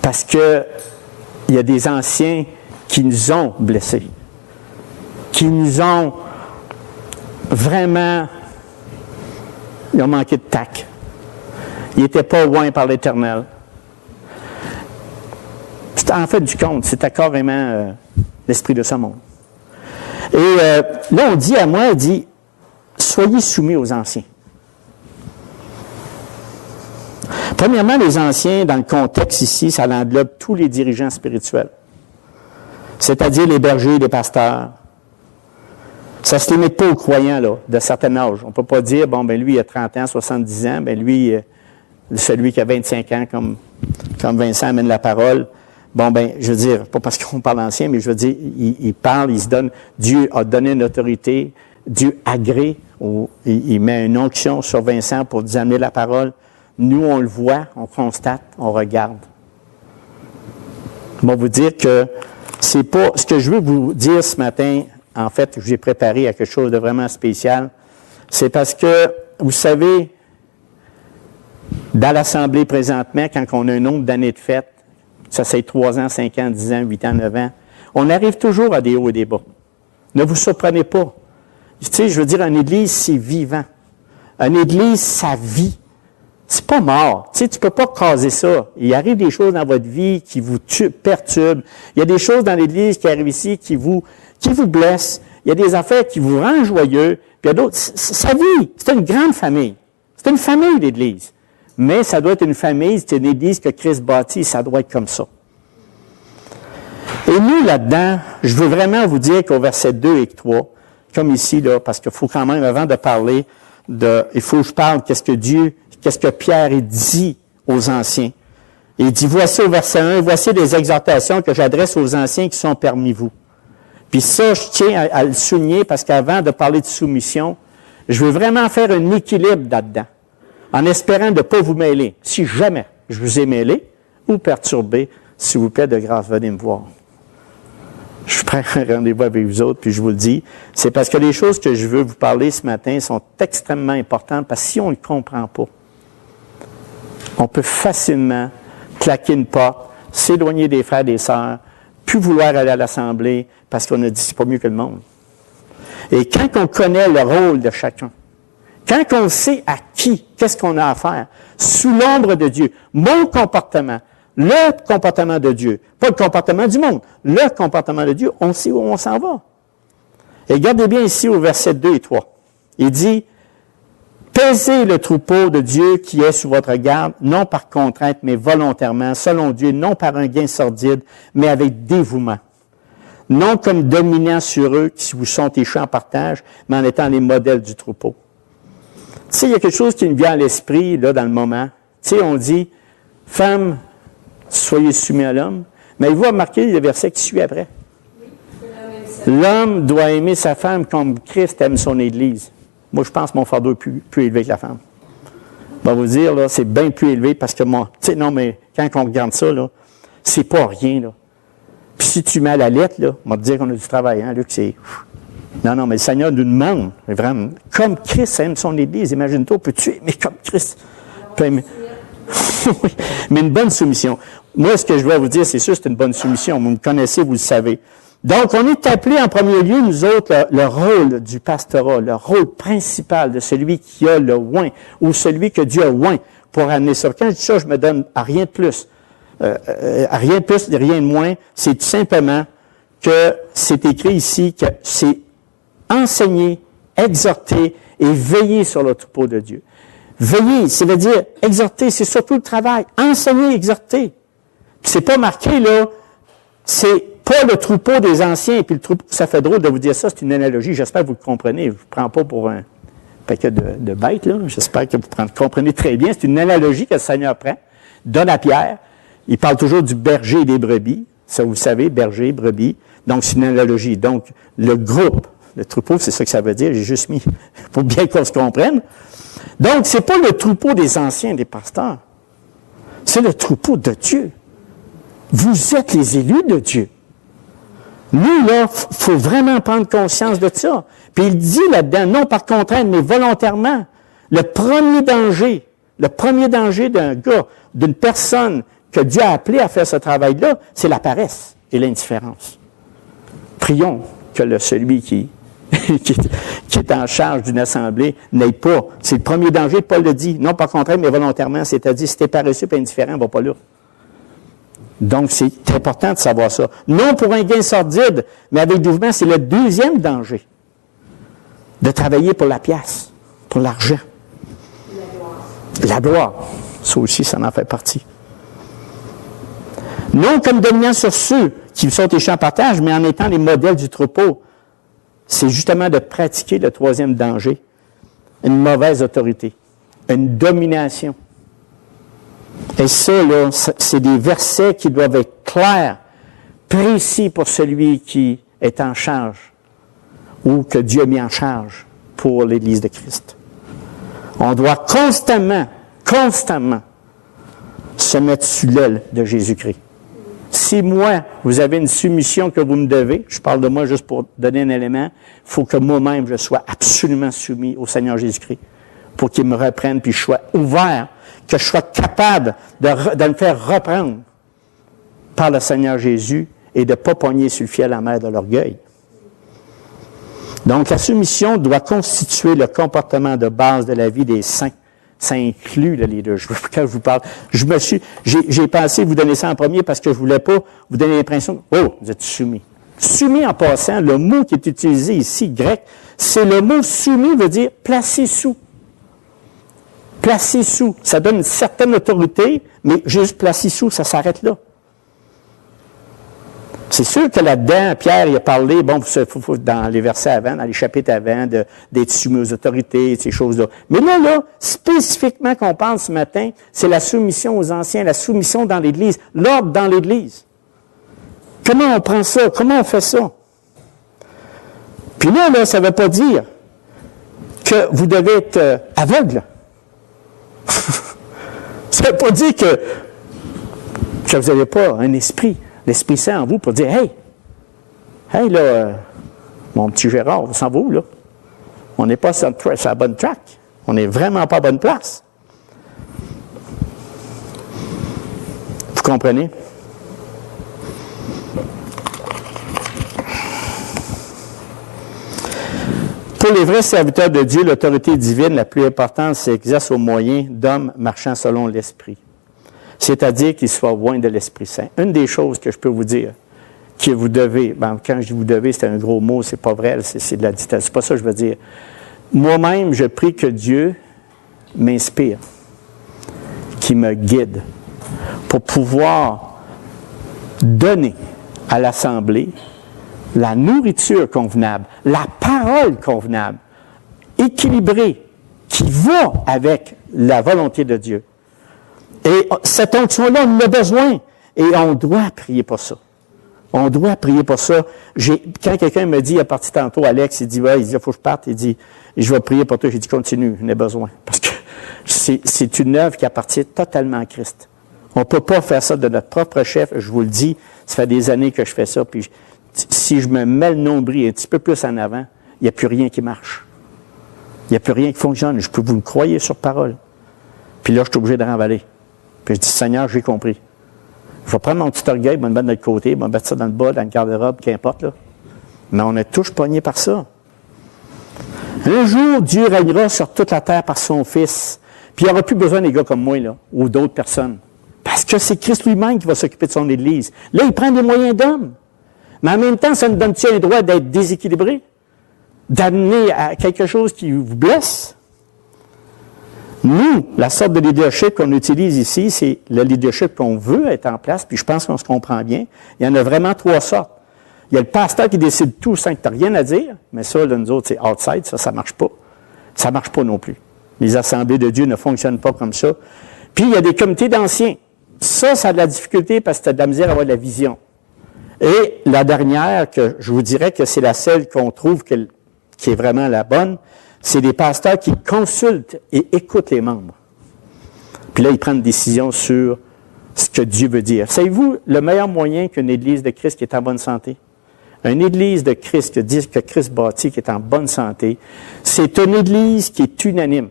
Parce que il y a des anciens qui nous ont blessés, qui nous ont vraiment, ils ont manqué de tact. Ils n'étaient pas loin par l'Éternel. En fait, du compte, c'était carrément l'esprit de ce monde. Et là, on dit à moi, il dit, soyez soumis aux anciens. Premièrement, les anciens, dans le contexte ici, ça englobe tous les dirigeants spirituels, c'est-à-dire les bergers, les pasteurs. Ça ne se limite pas aux croyants là, de certain âge. On ne peut pas dire, bon, ben lui, il a 30 ans, 70 ans, ben lui, celui qui a 25 ans, comme Vincent amène la parole, bon, ben, je veux dire, pas parce qu'on parle ancien, mais je veux dire, il parle, il se donne, Dieu a donné une autorité, Dieu agrée, il met une onction sur Vincent pour nous amener la parole. Nous, on le voit, on constate, on regarde. Je vais vous dire que c'est pas... Ce que je veux vous dire ce matin, en fait, j'ai préparé à quelque chose de vraiment spécial, c'est parce que, vous savez, dans l'Assemblée présentement, quand on a un nombre d'années de fête, ça c'est 3 ans, 5 ans, 10 ans, 8 ans, 9 ans, on arrive toujours à des hauts et des bas. Ne vous surprenez pas. Tu sais, je veux dire, une église, c'est vivant. Une église, ça vit. c'est pas mort. Tu sais, tu peux pas caser ça. Il arrive des choses dans votre vie qui vous perturbent. Il y a des choses dans l'Église qui arrivent ici qui vous blessent. Il y a des affaires qui vous rendent joyeux. Puis il y a d'autres. Sa vie, c'est une grande famille. C'est une famille, l'Église. Mais ça doit être une famille, c'est une Église que Christ bâtit, ça doit être comme ça. Et nous, là-dedans, je veux vraiment vous dire qu'au verset 2 et 3, comme ici, là, parce qu'il faut quand même, avant de parler il faut que je parle qu'est-ce que Pierre dit aux anciens. Il dit, voici au verset 1, voici les exhortations que j'adresse aux anciens qui sont parmi vous. Puis ça, je tiens à le souligner parce qu'avant de parler de soumission, je veux vraiment faire un équilibre là-dedans, en espérant de ne pas vous mêler. Si jamais je vous ai mêlé ou perturbé, s'il vous plaît, de grâce, venez me voir. Je prends un rendez-vous avec vous autres, puis je vous le dis. C'est parce que les choses que je veux vous parler ce matin sont extrêmement importantes, parce que si on ne le comprend pas, on peut facilement claquer une porte, s'éloigner des frères et des sœurs, plus vouloir aller à l'assemblée, parce qu'on a dit c'est pas mieux que le monde. Et quand on connaît le rôle de chacun, quand on sait à qui, qu'est-ce qu'on a à faire, sous l'ombre de Dieu, mon comportement, le comportement de Dieu, pas le comportement du monde, le comportement de Dieu, on sait où on s'en va. Et regardez bien ici au verset 2 et 3. Il dit, « Pesez le troupeau de Dieu qui est sous votre garde, non par contrainte, mais volontairement, selon Dieu, non par un gain sordide, mais avec dévouement. Non comme dominant sur eux qui vous sont échus en partage, mais en étant les modèles du troupeau. » Tu sais, il y a quelque chose qui me vient à l'esprit, là, dans le moment. Tu sais, on dit, « Femme, soyez soumis à l'homme. » Mais il va remarquer le verset qui suit après. L'homme doit aimer sa femme comme Christ aime son Église. Moi, je pense que mon fardeau est plus élevé que la femme. Je vais vous dire, là, c'est bien plus élevé parce que moi, tu sais, non, mais quand on regarde ça, là, c'est pas rien, là. Puis si tu mets à la lettre, là, on va te dire qu'on a du travail, hein, Luc, c'est... Non, mais le Seigneur nous demande, vraiment, comme Christ aime son Église, imagine-toi, peux-tu aimer comme Christ? Mais une bonne soumission. Moi, ce que je dois vous dire, c'est sûr, c'est une bonne soumission. Vous me connaissez, vous le savez. Donc, on est appelé en premier lieu, nous autres, le rôle du pastorat, le rôle principal de celui qui a le oint, ou celui que Dieu a oint pour amener ça. Quand je dis ça, je me donne à rien de plus. À rien de plus, rien de moins. C'est tout simplement que c'est écrit ici que c'est enseigner, exhorter et veiller sur le troupeau de Dieu. Veiller, ça veut dire exhorter, c'est surtout le travail. Enseigner, exhorter. Puis c'est pas marqué, là, c'est pas le troupeau des anciens, et puis le troupeau, ça fait drôle de vous dire ça, c'est une analogie, j'espère que vous le comprenez. Je ne vous prends pas pour un paquet de bêtes, là. J'espère que vous comprenez très bien. C'est une analogie que le Seigneur prend, donne à Pierre. Il parle toujours du berger et des brebis. Ça, vous le savez, berger, brebis. Donc, c'est une analogie. Donc, le groupe, le troupeau, c'est ça que ça veut dire. J'ai juste mis pour bien qu'on se comprenne. Donc, c'est pas le troupeau des anciens, des pasteurs. C'est le troupeau de Dieu. Vous êtes les élus de Dieu. Nous, là, il faut vraiment prendre conscience de ça. Puis il dit là-dedans, non par contrainte, mais volontairement, le premier danger d'un gars, d'une personne que Dieu a appelé à faire ce travail-là, c'est la paresse et l'indifférence. Prions que celui qui est en charge d'une assemblée n'aille pas. C'est le premier danger, Paul le dit, non par contrainte, mais volontairement, c'est-à-dire si tu es paresseux et indifférent, va pas là. Donc, c'est important de savoir ça. Non pour un gain sordide, mais avec dévouement, c'est le deuxième danger. De travailler pour la pièce, pour l'argent. La gloire. Ça aussi, ça en fait partie. Non comme dominant sur ceux qui sont échus en partage, mais en étant les modèles du troupeau. C'est justement de pratiquer le troisième danger. Une mauvaise autorité. Une domination. Et ça, là, c'est des versets qui doivent être clairs, précis pour celui qui est en charge ou que Dieu a mis en charge pour l'Église de Christ. On doit constamment se mettre sous l'aile de Jésus-Christ. Si moi, vous avez une soumission que vous me devez, je parle de moi juste pour donner un élément, il faut que moi-même je sois absolument soumis au Seigneur Jésus-Christ pour qu'il me reprenne, puis je sois ouvert, que je sois capable de me faire reprendre par le Seigneur Jésus et de ne pas pogner sur le fiel à mer de l'orgueil. Donc, la soumission doit constituer le comportement de base de la vie des saints Ça inclut le leadership. Quand je vous parle, j'ai pensé vous donner ça en premier parce que je voulais pas vous donner l'impression, oh, vous êtes soumis. Soumis en passant, le mot qui est utilisé ici, grec, c'est le mot soumis veut dire placé sous. Placé sous. Ça donne une certaine autorité, mais juste placé sous, ça s'arrête là. C'est sûr que là-dedans, Pierre, il a parlé, bon, dans les versets avant, dans les chapitres avant, d'être soumis aux autorités, ces choses-là. Mais là, spécifiquement qu'on parle ce matin, c'est la soumission aux anciens, la soumission dans l'Église, l'ordre dans l'Église. Comment on prend ça? Comment on fait ça? Puis là, ça ne veut pas dire que vous devez être aveugle. Ça ne veut pas dire que vous n'avez pas un esprit. L'Esprit Saint en vous pour dire, hey là, mon petit Gérard, vous s'en va où, là? On n'est pas sur la bonne track. On n'est vraiment pas à bonne place. Vous comprenez? Pour les vrais serviteurs de Dieu, l'autorité divine la plus importante s'exerce au moyen d'hommes marchant selon l'Esprit. C'est-à-dire qu'ils soient loin de l'Esprit Saint. Une des choses que je peux vous dire, que vous devez, quand je dis vous devez, c'est un gros mot, c'est pas vrai, c'est de la dictature, c'est pas ça que je veux dire. Moi-même, je prie que Dieu m'inspire, qu'il me guide, pour pouvoir donner à l'Assemblée la nourriture convenable, la parole convenable, équilibrée, qui va avec la volonté de Dieu. Et cette onction-là, on en a besoin. Et on doit prier pour ça. On doit prier pour ça. Quand quelqu'un me dit, il est parti tantôt, Alex, il dit, il faut que je parte, il dit, je vais prier pour toi. J'ai dit, continue, j'en ai besoin. Parce que c'est une œuvre qui appartient totalement à Christ. On ne peut pas faire ça de notre propre chef. Je vous le dis, ça fait des années que je fais ça. Puis si je me mets le nombril un petit peu plus en avant, il n'y a plus rien qui marche. Il n'y a plus rien qui fonctionne. Je peux vous le croire sur parole. Puis là, je suis obligé de renvaler. Puis je dis, Seigneur, j'ai compris. Je vais prendre mon petit orgueil, je vais me mettre de l'autre côté, je vais me mettre ça dans le bas, dans le garde-robe, qu'importe, là. Mais on est tous pognés par ça. Un jour, Dieu régnera sur toute la terre par son Fils. Puis il n'y aura plus besoin des gars comme moi, là, ou d'autres personnes. Parce que c'est Christ lui-même qui va s'occuper de son Église. Là, il prend des moyens d'homme. Mais en même temps, ça nous donne-tu un droit d'être déséquilibré? D'amener à quelque chose qui vous blesse? Nous, la sorte de leadership qu'on utilise ici, c'est le leadership qu'on veut être en place, puis je pense qu'on se comprend bien. Il y en a vraiment trois sortes. Il y a le pasteur qui décide tout sans que tu n'aies rien à dire, mais ça, là, nous autres, c'est outside, ça ne marche pas. Ça ne marche pas non plus. Les assemblées de Dieu ne fonctionnent pas comme ça. Puis, il y a des comités d'anciens. Ça a de la difficulté parce que tu as de la misère à avoir de la vision. Et la dernière, que je vous dirais que c'est la seule qu'on trouve qui est vraiment la bonne, c'est des pasteurs qui consultent et écoutent les membres. Puis là, ils prennent une décision sur ce que Dieu veut dire. Savez-vous le meilleur moyen qu'une Église de Christ qui est en bonne santé? Une Église de Christ que Christ bâtit, qui est en bonne santé, c'est une Église qui est unanime.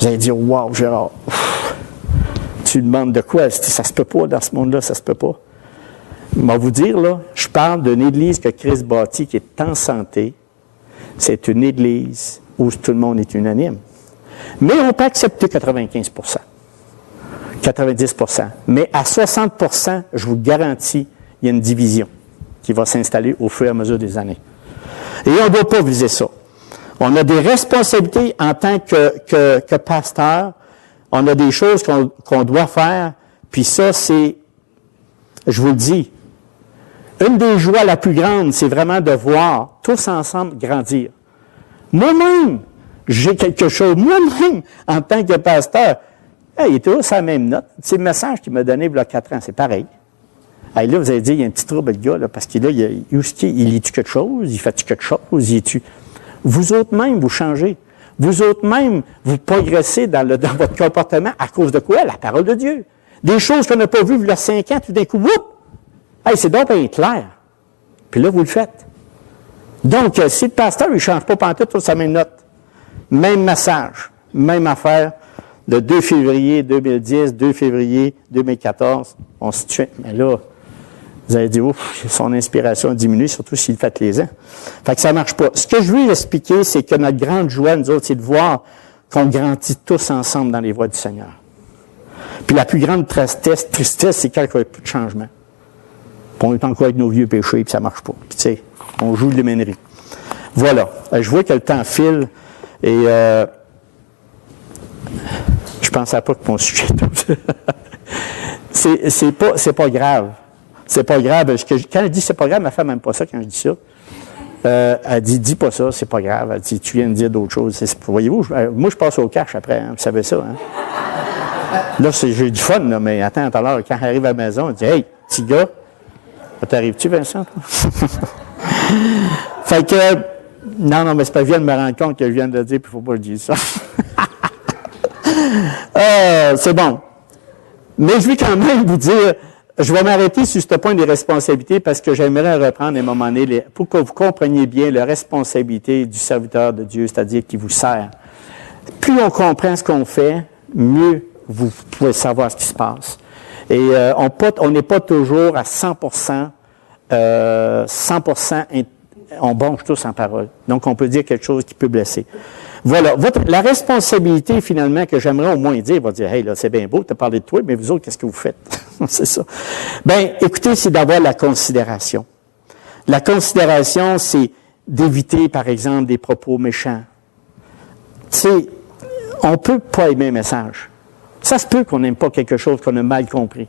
Vous allez dire, wow, Gérard, tu demandes de quoi? Ça se peut pas dans ce monde-là, ça se peut pas. Je vais vous dire, là, je parle d'une Église que Christ bâtit qui est en santé. C'est une Église où tout le monde est unanime. Mais on peut accepter 95 90 mais à 60 je vous garantis, il y a une division qui va s'installer au fur et à mesure des années. Et on ne doit pas viser ça. On a des responsabilités en tant que pasteur. On a des choses qu'on doit faire. Puis ça, c'est, je vous le dis, une des joies la plus grande, c'est vraiment de voir tous ensemble grandir. Moi-même, j'ai quelque chose. Moi-même, en tant que pasteur, il est toujours sur la même note. C'est le message qu'il m'a donné il y a 4 ans, c'est pareil. Là, vous allez dire, il y a un petit trouble, le gars, là, parce qu'il lit-tu quelque chose? Il fait-tu quelque chose? Vous autres même, vous changez. Vous autres même, vous progressez dans votre comportement à cause de quoi? La parole de Dieu. Des choses qu'on n'a pas vues il y a 5 ans, tout d'un coup, c'est donc bien clair. Puis là, vous le faites. Donc, si le pasteur, il ne change pas pantoute sur sa même note, même message, même affaire, le 2 février 2010, 2 février 2014, on se tue. Mais là, vous allez dire, son inspiration diminue, surtout s'il fait les ans. Fait que ça ne marche pas. Ce que je veux expliquer, c'est que notre grande joie, nous autres, c'est de voir qu'on grandit tous ensemble dans les voies du Seigneur. Puis la plus grande tristesse, c'est quand il n'y a plus de changement. Puis on est encore avec nos vieux péchés, puis ça ne marche pas. Puis tu sais, on joue de l'éménerie. Voilà. Je vois que le temps file, et je pensais pas que mon sujet c'est pas grave. C'est pas grave. Quand je dis c'est pas grave, ma femme n'aime pas ça quand je dis ça. Elle dit, dis pas ça, c'est pas grave. Elle dit, tu viens de dire d'autres choses. Voyez-vous, moi, je passe au cash après, hein, vous savez ça. Hein? Là, j'ai du fun, là, mais attends, tout à l'heure, quand j'arrive à la maison, elle dit, hey, petit gars, t'arrives-tu, Vincent? Fait que, non, mais c'est pas, je viens de me rendre compte que je viens de le dire, puis il ne faut pas que je dise ça. C'est bon. Mais je vais quand même vous dire, je vais m'arrêter sur ce point des responsabilités parce que j'aimerais reprendre à un moment donné pour que vous compreniez bien la responsabilité du serviteur de Dieu, c'est-à-dire qui vous sert. Plus on comprend ce qu'on fait, mieux vous pouvez savoir ce qui se passe. Et on n'est pas toujours à 100%, on bronche tous en parole. Donc, on peut dire quelque chose qui peut blesser. Voilà. La responsabilité, finalement, que j'aimerais au moins dire, va dire, hey, là, c'est bien beau, tu as parlé de toi, mais vous autres, qu'est-ce que vous faites? C'est ça. Bien, écoutez, c'est d'avoir la considération. La considération, c'est d'éviter, par exemple, des propos méchants. Tu sais, on ne peut pas aimer un message. Ça se peut qu'on n'aime pas quelque chose qu'on a mal compris.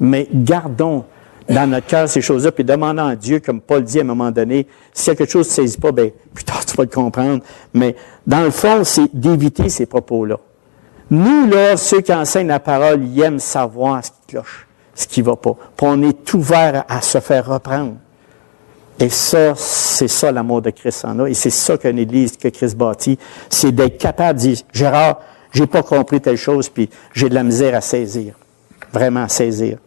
Mais gardons dans notre cœur ces choses-là, puis demandons à Dieu, comme Paul dit à un moment donné, s'il y a quelque chose qui ne saisit pas, bien, plus tard, tu vas le comprendre. Mais dans le fond, c'est d'éviter ces propos-là. Nous, là, ceux qui enseignent la parole, ils aiment savoir ce qui cloche, ce qui ne va pas. Puis on est ouvert à se faire reprendre. Et ça, c'est ça l'amour de Christ en a. Et c'est ça qu'une Église que Christ bâtit, c'est d'être capable de dire, Gérard, j'ai pas compris telle chose, puis j'ai de la misère à saisir. Vraiment à saisir.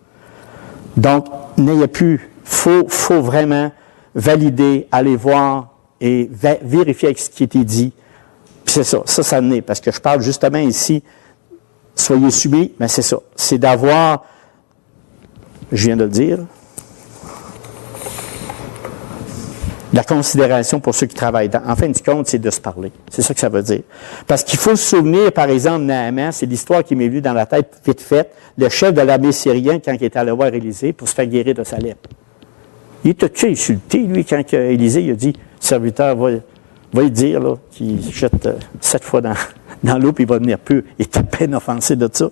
Donc, n'ayez plus. Faut vraiment valider, aller voir et vérifier avec ce qui a été dit. Puis c'est ça. Ça naît. Parce que je parle justement ici, soyez soumis, mais c'est ça. C'est d'avoir, je viens de le dire, la considération pour ceux qui travaillent. En fin du compte, c'est de se parler. C'est ça que ça veut dire. Parce qu'il faut se souvenir, par exemple, Naaman, c'est l'histoire qui m'est venue dans la tête vite faite, le chef de l'armée syrienne, quand il est allé voir Élisée pour se faire guérir de sa lèpre. Il était insulté, lui, quand Élisée il a dit, serviteur, va lui dire là, qu'il jette 7 fois dans l'eau, puis il va venir pur. Il était à peine offensé de ça.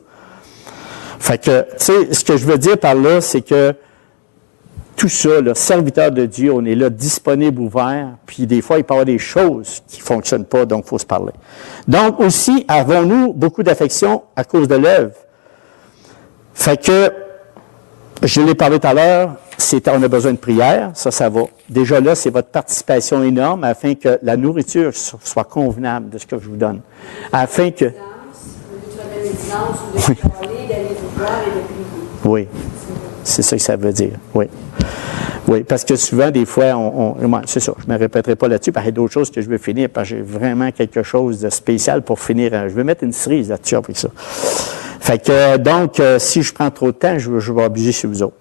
Fait que, tu sais, ce que je veux dire par là, c'est que tout ça, le serviteur de Dieu, on est là, disponible, ouvert, puis des fois, il peut y avoir des choses qui ne fonctionnent pas, donc il faut se parler. Donc aussi, avons-nous beaucoup d'affection à cause de l'œuvre? Fait que, je l'ai parlé tout à l'heure, on a besoin de prière, ça va. Déjà là, c'est votre participation énorme afin que la nourriture soit convenable de ce que je vous donne. Afin que... Oui, c'est ça que ça veut dire, oui. Oui, parce que souvent, des fois, c'est ça, je ne me répéterai pas là-dessus, parce qu'il y a d'autres choses que je veux finir, parce que j'ai vraiment quelque chose de spécial pour finir. Je vais mettre une cerise là-dessus avec ça. Fait que, donc, si je prends trop de temps, je vais abuser sur vous autres.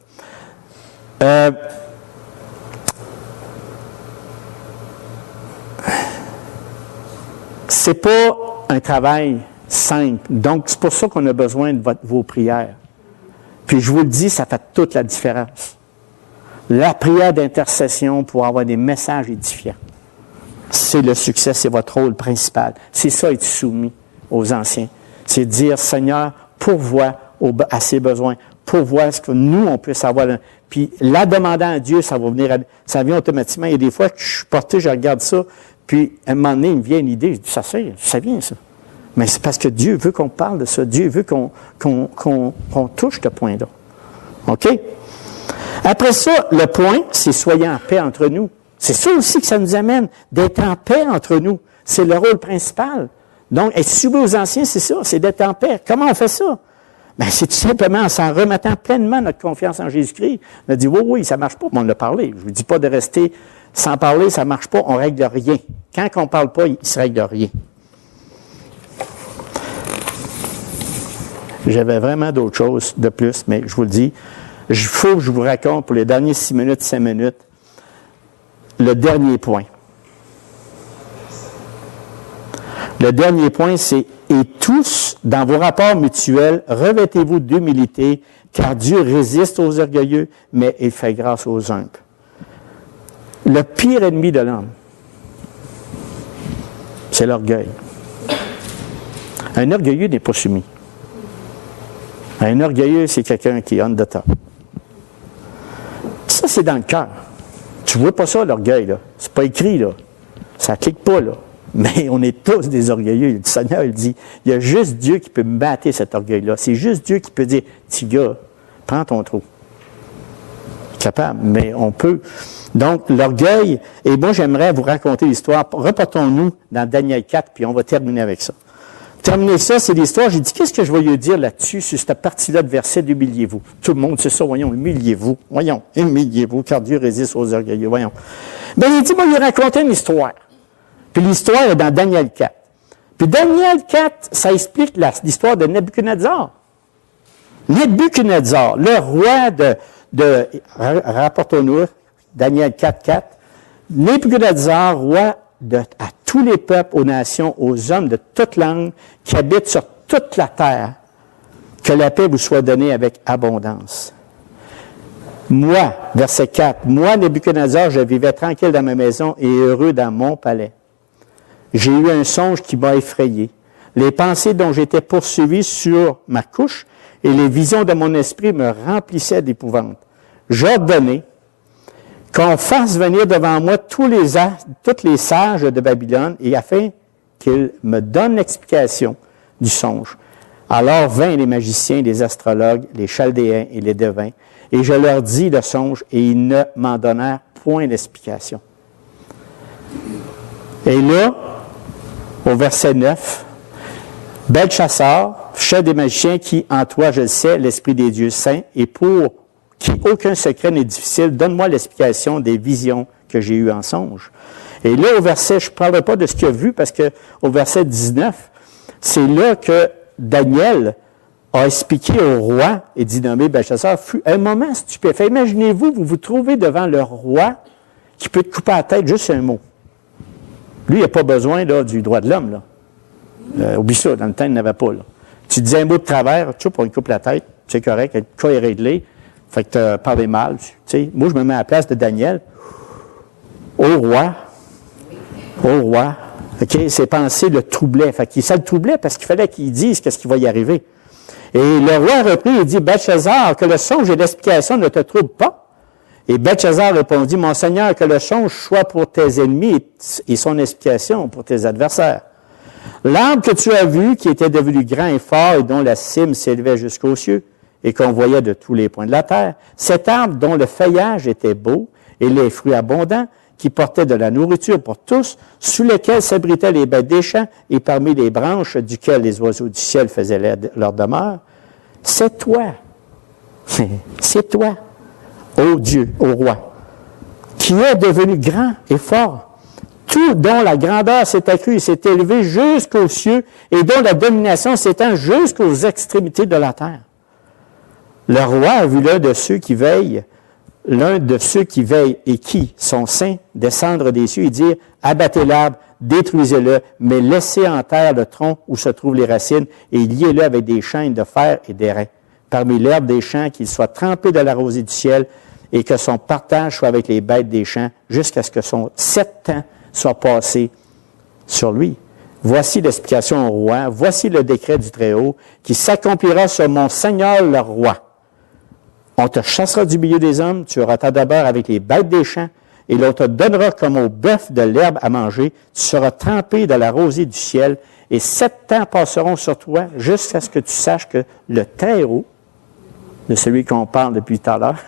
C'est pas un travail simple. Donc, c'est pour ça qu'on a besoin de vos prières. Puis, je vous le dis, ça fait toute la différence. La prière d'intercession pour avoir des messages édifiants. C'est le succès, c'est votre rôle principal. C'est ça, être soumis aux anciens. C'est dire, Seigneur, pourvois à ses besoins, pourvois ce que nous, on peut savoir. Puis, la demandant à Dieu, ça vient automatiquement. Il y a des fois que je suis porté, je regarde ça, puis à un moment donné, il me vient une idée, je dis, ça vient, ça. Mais c'est parce que Dieu veut qu'on parle de ça. Dieu veut qu'on touche ce point-là. OK? Après ça, le point, c'est soyez en paix entre nous. C'est ça aussi que ça nous amène, d'être en paix entre nous. C'est le rôle principal. Donc, être soumis aux anciens, c'est ça, c'est d'être en paix. Comment on fait ça? Bien, c'est tout simplement en s'en remettant pleinement notre confiance en Jésus-Christ. On a dit, oui, ça ne marche pas, mais on l'a parlé. Je ne vous dis pas de rester sans parler, ça ne marche pas, on ne règle rien. Quand on ne parle pas, il ne se règle rien. J'avais vraiment d'autres choses de plus, mais je vous le dis, il faut que je vous raconte pour les derniers 6 minutes, 5 minutes, le dernier point. Le dernier point, c'est « Et tous, dans vos rapports mutuels, revêtez-vous d'humilité, car Dieu résiste aux orgueilleux, mais il fait grâce aux humbles. » Le pire ennemi de l'homme, c'est l'orgueil. Un orgueilleux n'est pas soumis. Un orgueilleux, c'est quelqu'un qui est on the top. Ça, c'est dans le cœur. Tu ne vois pas ça, l'orgueil, là. C'est pas écrit, là. Ça ne clique pas, là. Mais on est tous des orgueilleux. Le Seigneur, il dit, il y a juste Dieu qui peut battre cet orgueil-là. C'est juste Dieu qui peut dire, petit gars, prends ton trou. Capable, mais on peut. Donc, l'orgueil, et moi, j'aimerais vous raconter l'histoire. Reportons-nous dans Daniel 4, puis on va terminer avec ça. Terminer ça, c'est l'histoire. J'ai dit, qu'est-ce que je vais lui dire là-dessus, sur cette partie-là de verset d'humiliez-vous? Tout le monde, c'est ça, voyons, humiliez-vous. Voyons, humiliez-vous, car Dieu résiste aux orgueilleux. Voyons. Bien, il dit, moi, lui raconter une histoire. Puis l'histoire est dans Daniel 4. Puis Daniel 4, ça explique l'histoire de Nebuchadnezzar. Nebuchadnezzar, le roi rapportons-nous, Daniel 4, 4. Nebuchadnezzar, roi à tous les peuples, aux nations, aux hommes de toute langue qui habitent sur toute la terre, que la paix vous soit donnée avec abondance. Moi, verset 4, moi, Nebuchadnezzar, je vivais tranquille dans ma maison et heureux dans mon palais. J'ai eu un songe qui m'a effrayé. Les pensées dont j'étais poursuivi sur ma couche et les visions de mon esprit me remplissaient d'épouvante. J'ordonnai qu'on fasse venir devant moi tous les sages de Babylone et afin qu'ils me donnent l'explication du songe. Alors vinrent les magiciens, les astrologues, les chaldéens et les devins, et je leur dis le songe et ils ne m'en donnèrent point d'explication. Et là, au verset 9, Belchassar, chef des magiciens, qui en toi, je le sais, l'esprit des dieux saints, et pour qui aucun secret n'est difficile, donne-moi l'explication des visions que j'ai eues en songe. Et là, au verset, je ne parlerai pas de ce qu'il a vu, parce qu'au verset 19, c'est là que Daniel a expliqué au roi, et dit nommé Belchassar, fut un moment stupéfait. Imaginez-vous, vous vous trouvez devant le roi qui peut te couper la tête juste un mot. Lui, il n'a pas besoin là, du droit de l'homme. Oublie ça, dans le temps, il n'avait pas. Là. Tu disais un mot de travers, tu sais, pour une coupe la tête, c'est correct, le cas est réglé, fait que tu as parlé mal. Tu sais. Moi, je me mets à la place de Daniel. Au roi, OK, ses pensées le troublaient. Fait que ça le troublait parce qu'il fallait qu'il dise qu'est-ce qui va y arriver. Et le roi a repris, il dit, Belchassar, que le songe et l'explication ne te troublent pas. Et Belchassar répondit, mon Seigneur, que le songe soit pour tes ennemis et son explication pour tes adversaires. L'arbre que tu as vu, qui était devenu grand et fort et dont la cime s'élevait jusqu'aux cieux et qu'on voyait de tous les points de la terre, cet arbre dont le feuillage était beau et les fruits abondants, qui portait de la nourriture pour tous, sous lequel s'abritaient les bêtes des champs et parmi les branches duquel les oiseaux du ciel faisaient leur demeure, c'est toi. C'est toi. Ô Dieu, ô roi, qui est devenu grand et fort, tout dont la grandeur s'est accrue et s'est élevée jusqu'aux cieux et dont la domination s'étend jusqu'aux extrémités de la terre. Le roi a vu l'un de ceux qui veillent et qui sont saints descendre des cieux et dire, abattez l'arbre, détruisez-le, mais laissez en terre le tronc où se trouvent les racines et liez-le avec des chaînes de fer et d'airain. Parmi l'herbe des champs, qu'il soit trempé de la rosée du ciel et que son partage soit avec les bêtes des champs jusqu'à ce que son 7 ans soit passé sur lui. Voici l'explication au roi, voici le décret du Très-Haut qui s'accomplira sur mon Seigneur le roi. On te chassera du milieu des hommes, tu auras ta demeure avec les bêtes des champs, et l'on te donnera comme au bœuf de l'herbe à manger, tu seras trempé de la rosée du ciel, et 7 ans passeront sur toi jusqu'à ce que tu saches que le Très-Haut, de celui qu'on parle depuis tout à l'heure,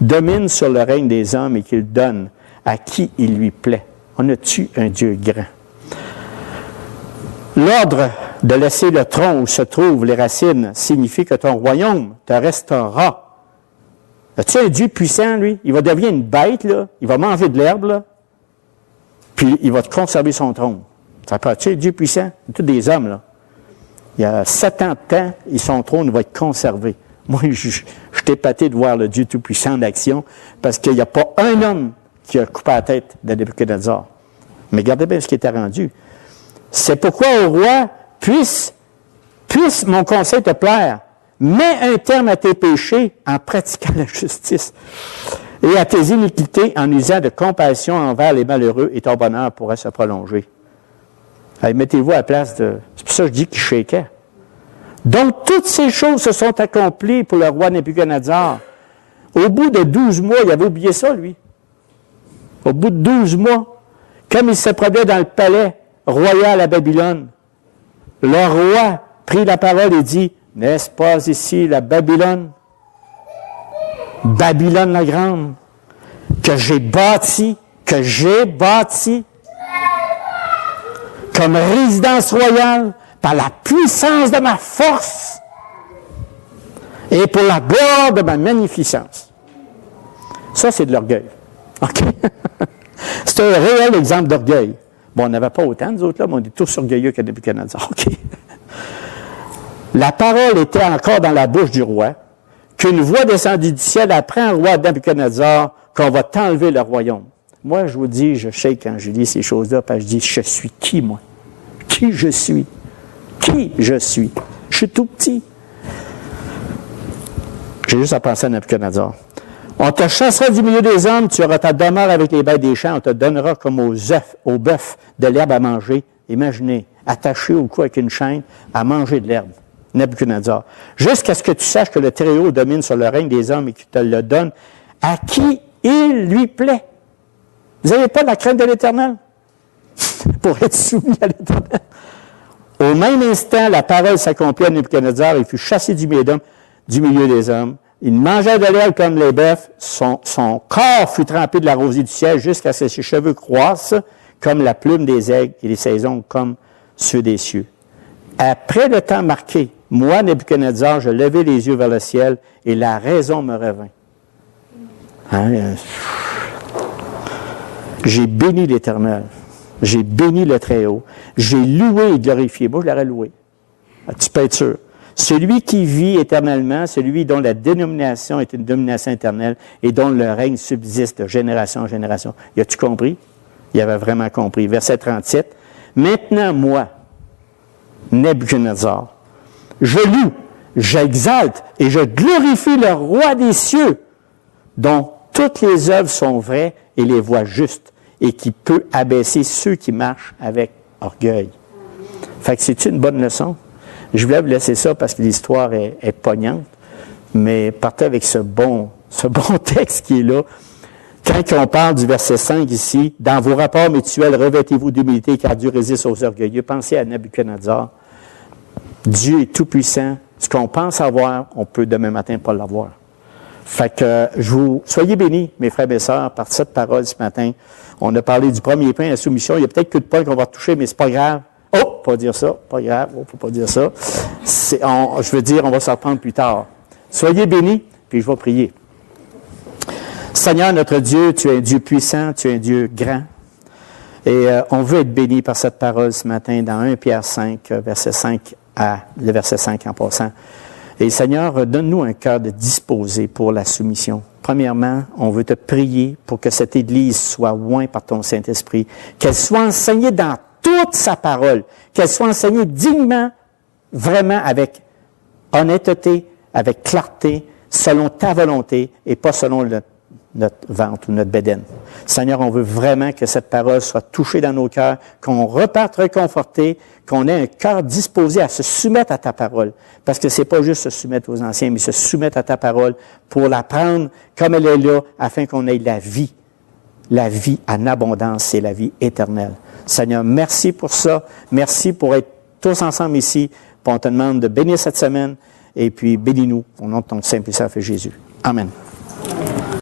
domine sur le règne des hommes et qu'il donne à qui il lui plaît. On a-tu un Dieu grand? L'ordre de laisser le tronc où se trouvent les racines signifie que ton royaume te restera. As-tu un Dieu puissant, lui? Il va devenir une bête, là. Il va manger de l'herbe, là. Puis il va te conserver son trône. Ça peut être un Dieu puissant? Tous des hommes, là. Il y a 7 ans de temps, et son trône va être conservé. Moi, je suis épaté de voir le Dieu Tout-Puissant en action, parce qu'il n'y a pas un homme qui a coupé la tête de Nebuchadnezzar. Mais regardez bien ce qui était rendu. C'est pourquoi au roi, puisse mon conseil te plaire. Mets un terme à tes péchés en pratiquant la justice et à tes iniquités en usant de compassion envers les malheureux et ton bonheur pourra se prolonger. Allez, mettez-vous à la place de... C'est pour ça que je dis qu'il shakeait. Donc, toutes ces choses se sont accomplies pour le roi Nebuchadnezzar. Au bout de 12 mois, il avait oublié ça, lui. Au bout de 12 mois, comme il se promenait dans le palais royal à Babylone, le roi prit la parole et dit, « N'est-ce pas ici la Babylone, Babylone la grande, que j'ai bâtie comme résidence royale par la puissance de ma force et pour la gloire de ma magnificence. » Ça, c'est de l'orgueil. OK? C'est un réel exemple d'orgueil. Bon, on n'avait pas autant, nous autres, là, mais on est tous orgueilleux qu'à Nebuchadnezzar. OK? La parole était encore dans la bouche du roi, qu'une voix descendue du ciel apprend au roi Nebuchadnezzar qu'on va t'enlever le royaume. Moi, je vous dis, je shake quand je lis ces choses-là, parce que je dis, je suis qui, moi? Qui je suis? Qui je suis? Je suis tout petit. J'ai juste à penser à Nebuchadnezzar. On te chassera du milieu des hommes, tu auras ta demeure avec les bêtes des champs, on te donnera comme aux bœufs de l'herbe à manger. Imaginez, attaché au cou avec une chaîne, à manger de l'herbe. Nebuchadnezzar. Jusqu'à ce que tu saches que le Très-Haut domine sur le règne des hommes et qu'il te le donne à qui il lui plaît. Vous n'avez pas la crainte de l'Éternel pour être soumis à l'Éternel. Au même instant, la parole s'accomplit à Nebuchadnezzar, il fut chassé du milieu des hommes. Il mangeait de l'herbe comme les bœufs, son corps fut trempé de la rosée du ciel jusqu'à ce que ses cheveux croissent comme la plume des aigles et les saisons comme ceux des cieux. Après le temps marqué, moi, Nebuchadnezzar, je levai les yeux vers le ciel et la raison me revint. J'ai béni l'Éternel, j'ai béni le Très-Haut, j'ai loué et glorifié. Moi, je l'aurais loué. Tu peux être sûr. Celui qui vit éternellement, celui dont la dénomination est une domination éternelle et dont le règne subsiste de génération en génération. Y as-tu compris? Il avait vraiment compris. Verset 37. Maintenant, moi, Nebuchadnezzar, je loue, j'exalte et je glorifie le roi des cieux, dont toutes les œuvres sont vraies et les voies justes, et qui peut abaisser ceux qui marchent avec orgueil. Fait que c'est une bonne leçon. Je voulais vous laisser ça parce que l'histoire est poignante, mais partez avec ce bon texte qui est là. Quand on parle du verset 5 ici, « Dans vos rapports mutuels, revêtez-vous d'humilité, car Dieu résiste aux orgueilleux. » Pensez à Nebuchadnezzar. Dieu est tout-puissant. Ce qu'on pense avoir, on peut demain matin pas l'avoir. Fait que soyez bénis, mes frères et sœurs, par cette parole ce matin. On a parlé du premier point, la soumission. Il y a peut-être que de points qu'on va toucher, mais c'est pas grave. Oh, pas dire ça, pas grave, faut pas dire ça. Je veux dire, on va s'en reprendre plus tard. Soyez bénis, puis je vais prier. Seigneur, notre Dieu, tu es un Dieu puissant, tu es un Dieu grand. Et on veut être béni par cette parole ce matin dans 1 Pierre 5, verset 5 le verset 5 en passant. Et Seigneur, donne-nous un cœur de disposé pour la soumission. Premièrement, on veut te prier pour que cette Église soit ointe par ton Saint-Esprit, qu'elle soit enseignée dans toute sa parole, qu'elle soit enseignée dignement, vraiment avec honnêteté, avec clarté, selon ta volonté et pas selon notre ventre ou notre bédaine. Seigneur, on veut vraiment que cette parole soit touchée dans nos cœurs, qu'on reparte réconforté, qu'on ait un cœur disposé à se soumettre à ta parole. Parce que c'est pas juste se soumettre aux anciens, mais se soumettre à ta parole pour la prendre comme elle est là, afin qu'on ait la vie en abondance, c'est la vie éternelle. Seigneur, merci pour ça. Merci pour être tous ensemble ici. Puis on te demande de bénir cette semaine et puis bénis-nous au nom de ton Saint-Puissant Fils Jésus. Amen.